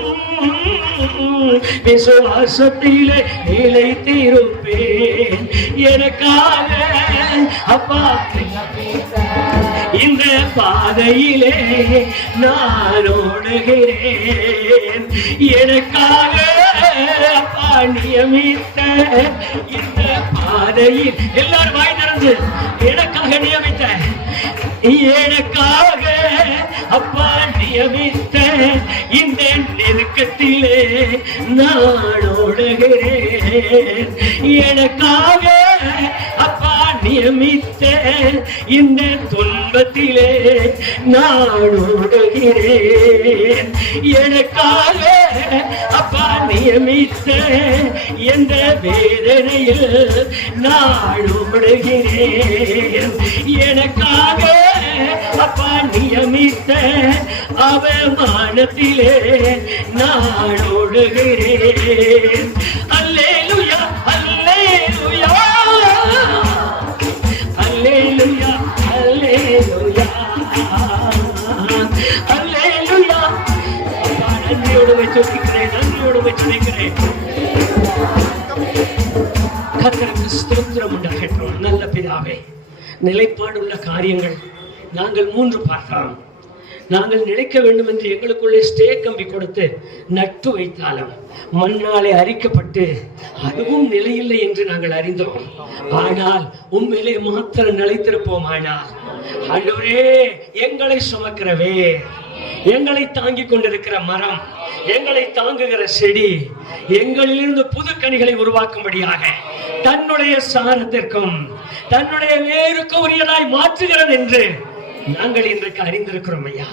விசுவாசத்திலே நிலைத்திருப்பேன். எனக்காக அப்பா இந்த பாதையிலே நான் ஓடுகிறேன். எனக்காக அப்பா நியமித்த இந்த பாதையில் எல்லாரும் வாய் திறந்து எனக்காக நியமித்த, எனக்காக அப்பா நியமித்த இந்த நெருக்கத்திலே நான் ஓடுகிறேன். எனக்காக அப்பா நியமித்த இந்த துன்பத்திலே நான் ஓடுகிறேன். எனக்காக அப்பா நியமித்த எந்த வேதனையில் நான் ஓடுகிறேன். எனக்காக அப்பா நியமித்த அவமானத்திலே நான் ஓடுகிறேன். அல்லேலூயா, அல்லேலூயா, அல்லேலூயா, அல்லேலூயா, கர்த்தருக்கு ஸ்தோத்திரம் உண்டாகட்டும். நல்ல பிதாவே, நிலைப்பாடுள்ள காரியங்கள் நாங்கள் 3 பார்த்தோம். நாங்கள் நினைக்க வேண்டும் என்று எங்களுக்குள்ளே ஸ்டே கம்பி கொடுத்து நட்டு வைத்தாலும் மண்ணாலே அரிக்கப்பட்டு அதுவும் நிலையில்லை என்று நாங்கள் அறிந்தோம். ஆனால் உண்மையிலே மாத்திரம் நிலைத்திருப்போம். ஆனால் ஆண்டவரே, எங்களை சுமக்கிறவே, எங்களை தாங்கிக் கொண்டிருக்கிற மரம், எங்களை தாங்குகிற செடி எங்களிலிருந்து புது கனிகளை உருவாக்கும்படியாக தன்னுடைய சாரத்திற்கும் தன்னுடைய வேருக்கும் உரியதாய் மாற்றுகிறது என்று நாங்கள் இன்றைக்கு அறிந்திருக்கிறோம் ஐயா.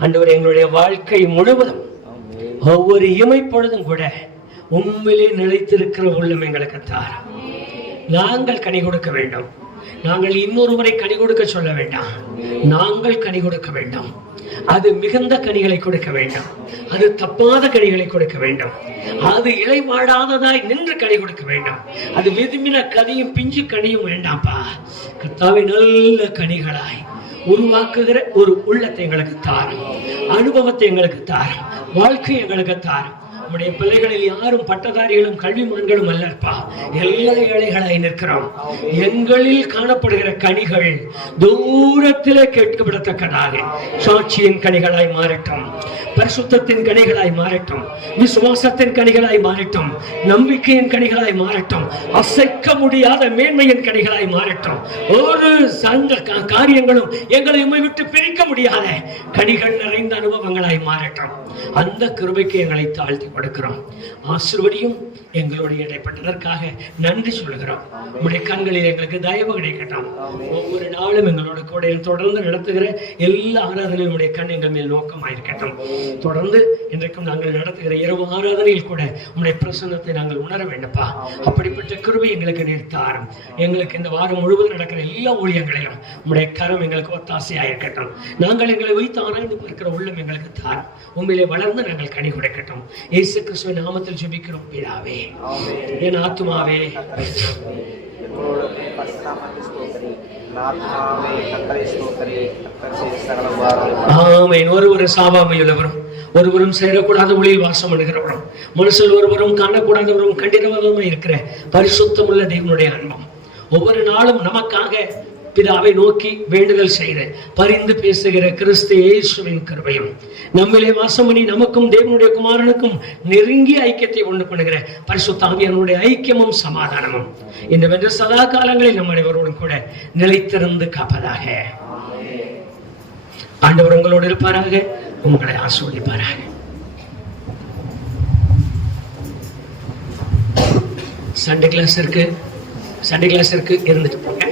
ஆண்டவர், எங்களுடைய வாழ்க்கை முழுவதும் ஒவ்வொரு இமைப்பொழுதும் கூட உண்மையிலே நிலைத்திருக்கிற உள்ளம் எங்களுக்கு தார். நாங்கள் கனி கொடுக்க வேண்டும். நாங்கள் இன்னொருவரை கனி கொடுக்க சொல்ல வேண்டாம். நாங்கள் கனி கொடுக்க வேண்டும். அது மிகுந்த கனிகளை கொடுக்க வேண்டும். அது தப்பாத கனிகளை கொடுக்க வேண்டும். அது இலைவாடாததாய் நின்று கனி கொடுக்க வேண்டும். அது விரும்பின கனியும் பிஞ்சு கனியும் வேண்டாம்ப்பா. கர்த்தாவே, நல்ல கனிகளாய் உருவாக்குகிற ஒரு உள்ளத்தை எங்களுக்கு தாரும். அனுபவத்தை எங்களுக்கு தாரும். வாழ்க்கை எங்களுக்கு தாரும். நம்முடைய பிள்ளைகளில் யாரும் பட்டதாரிகளும் கல்விமான்களும் அல்லப்பா. எல்லா ஏழைகளாய் நிற்கிறோம். எங்களில் காணப்படுகிற கனிகள் தூரத்திலே கேட்கப்படத்தக்கதாக சாட்சியின் கனிகளாய் மாறட்டும், பரிசுத்தத்தின் கனிகளாய் மாறட்டும், விசுவாசத்தின் கனிகளாய் மாறட்டும், நம்பிக்கையின் கனிகளாய் மாறட்டும், அசைக்க முடியாத மேன்மையின் கனிகளாய் மாறட்டும். ஒரு சந்த காரியங்களும் எங்களை விட்டு பிரிக்க முடியாத கனிகள் நிறைந்த அனுபவங்களாய் மாறட்டும். அந்த கிருபைக்கு எங்களை தாழ்த்தி கொடுக்கிறோம். ஆசீர்வதியும். எங்களுடைய இடைப்பட்டதற்காக நன்றி சொல்கிறோம். உங்களுடைய கண்களில் எங்களுக்கு தயவு கிடைக்கட்டும். ஒவ்வொரு நாளும் எங்களோட கூட தொடர்ந்து நடத்துகிற எல்லா ஆராதனையும் உங்களுடைய கண் எங்கள் மேல் நோக்கமாயிருக்கட்டும். தொடர்ந்து இன்றைக்கும் நாங்கள் நடத்துகிற இரவு ஆராதனையில் கூட உங்களுடைய பிரசன்னத்தை நாங்கள் உணர வேண்டும்ப்பா. அப்படிப்பட்ட கிருபை எங்களுக்கு நிறுத்தாரும். எங்களுக்கு இந்த வாரம் முழுவதும் நடக்கிற எல்லா ஊழியங்களையும் உங்களுடைய கரம் எங்களுக்கு ஒத்தாசையாயிருக்கட்டும். நாங்கள் எங்களை வைத்து ஆராய்ந்து பார்க்கிற உள்ளம் எங்களுக்கு தாரும். உண்மையிலே வளர்ந்து நாங்கள் கனி கொடுக்கட்டும். இயேசு கிறிஸ்துவின் நாமத்தில் ஜெபிக்கிறோம் பிதாவே. என் ஆத்துமாவே ஆமென். ஒருவரும் சாவாமையுள்ளவரும் ஒருவரும் சேரக்கூடாத ஒளியில் வாசம் பண்ணுகிறவரும் மனுஷன் ஒருவரும் காணக்கூடாதவரும் கண்டிரவதமாய் இருக்கிற பரிசுத்தமுள்ள தேவனுடைய அன்பம் ஒவ்வொரு நாளும் நமக்காக பிதாவை நோக்கி வேண்டுதல் செய்து பரிந்து பேசுகிற கிறிஸ்து இயேசுவின் கிருபையும் நம்மிலே வாசம் பண்ணி நமக்கும் தேவனுடைய குமாரனுக்கும் நெருங்கிய ஐக்கியத்தை உண்டு பண்ணுகிற பரிசுத்த ஆவியானவருடைய ஐக்கியமும் சமாதானமும் இந்த வென்ற சதா காலங்களில் நம் அனைவரோடும் கூட நிலைத்திருந்து காப்பதாக. ஆண்டவர் உங்களோடு இருப்பாராக, உங்களை ஆசீர்வதிப்பாராக. சண்டே கிளாஸ் இருக்கு இருந்துட்டு போங்க.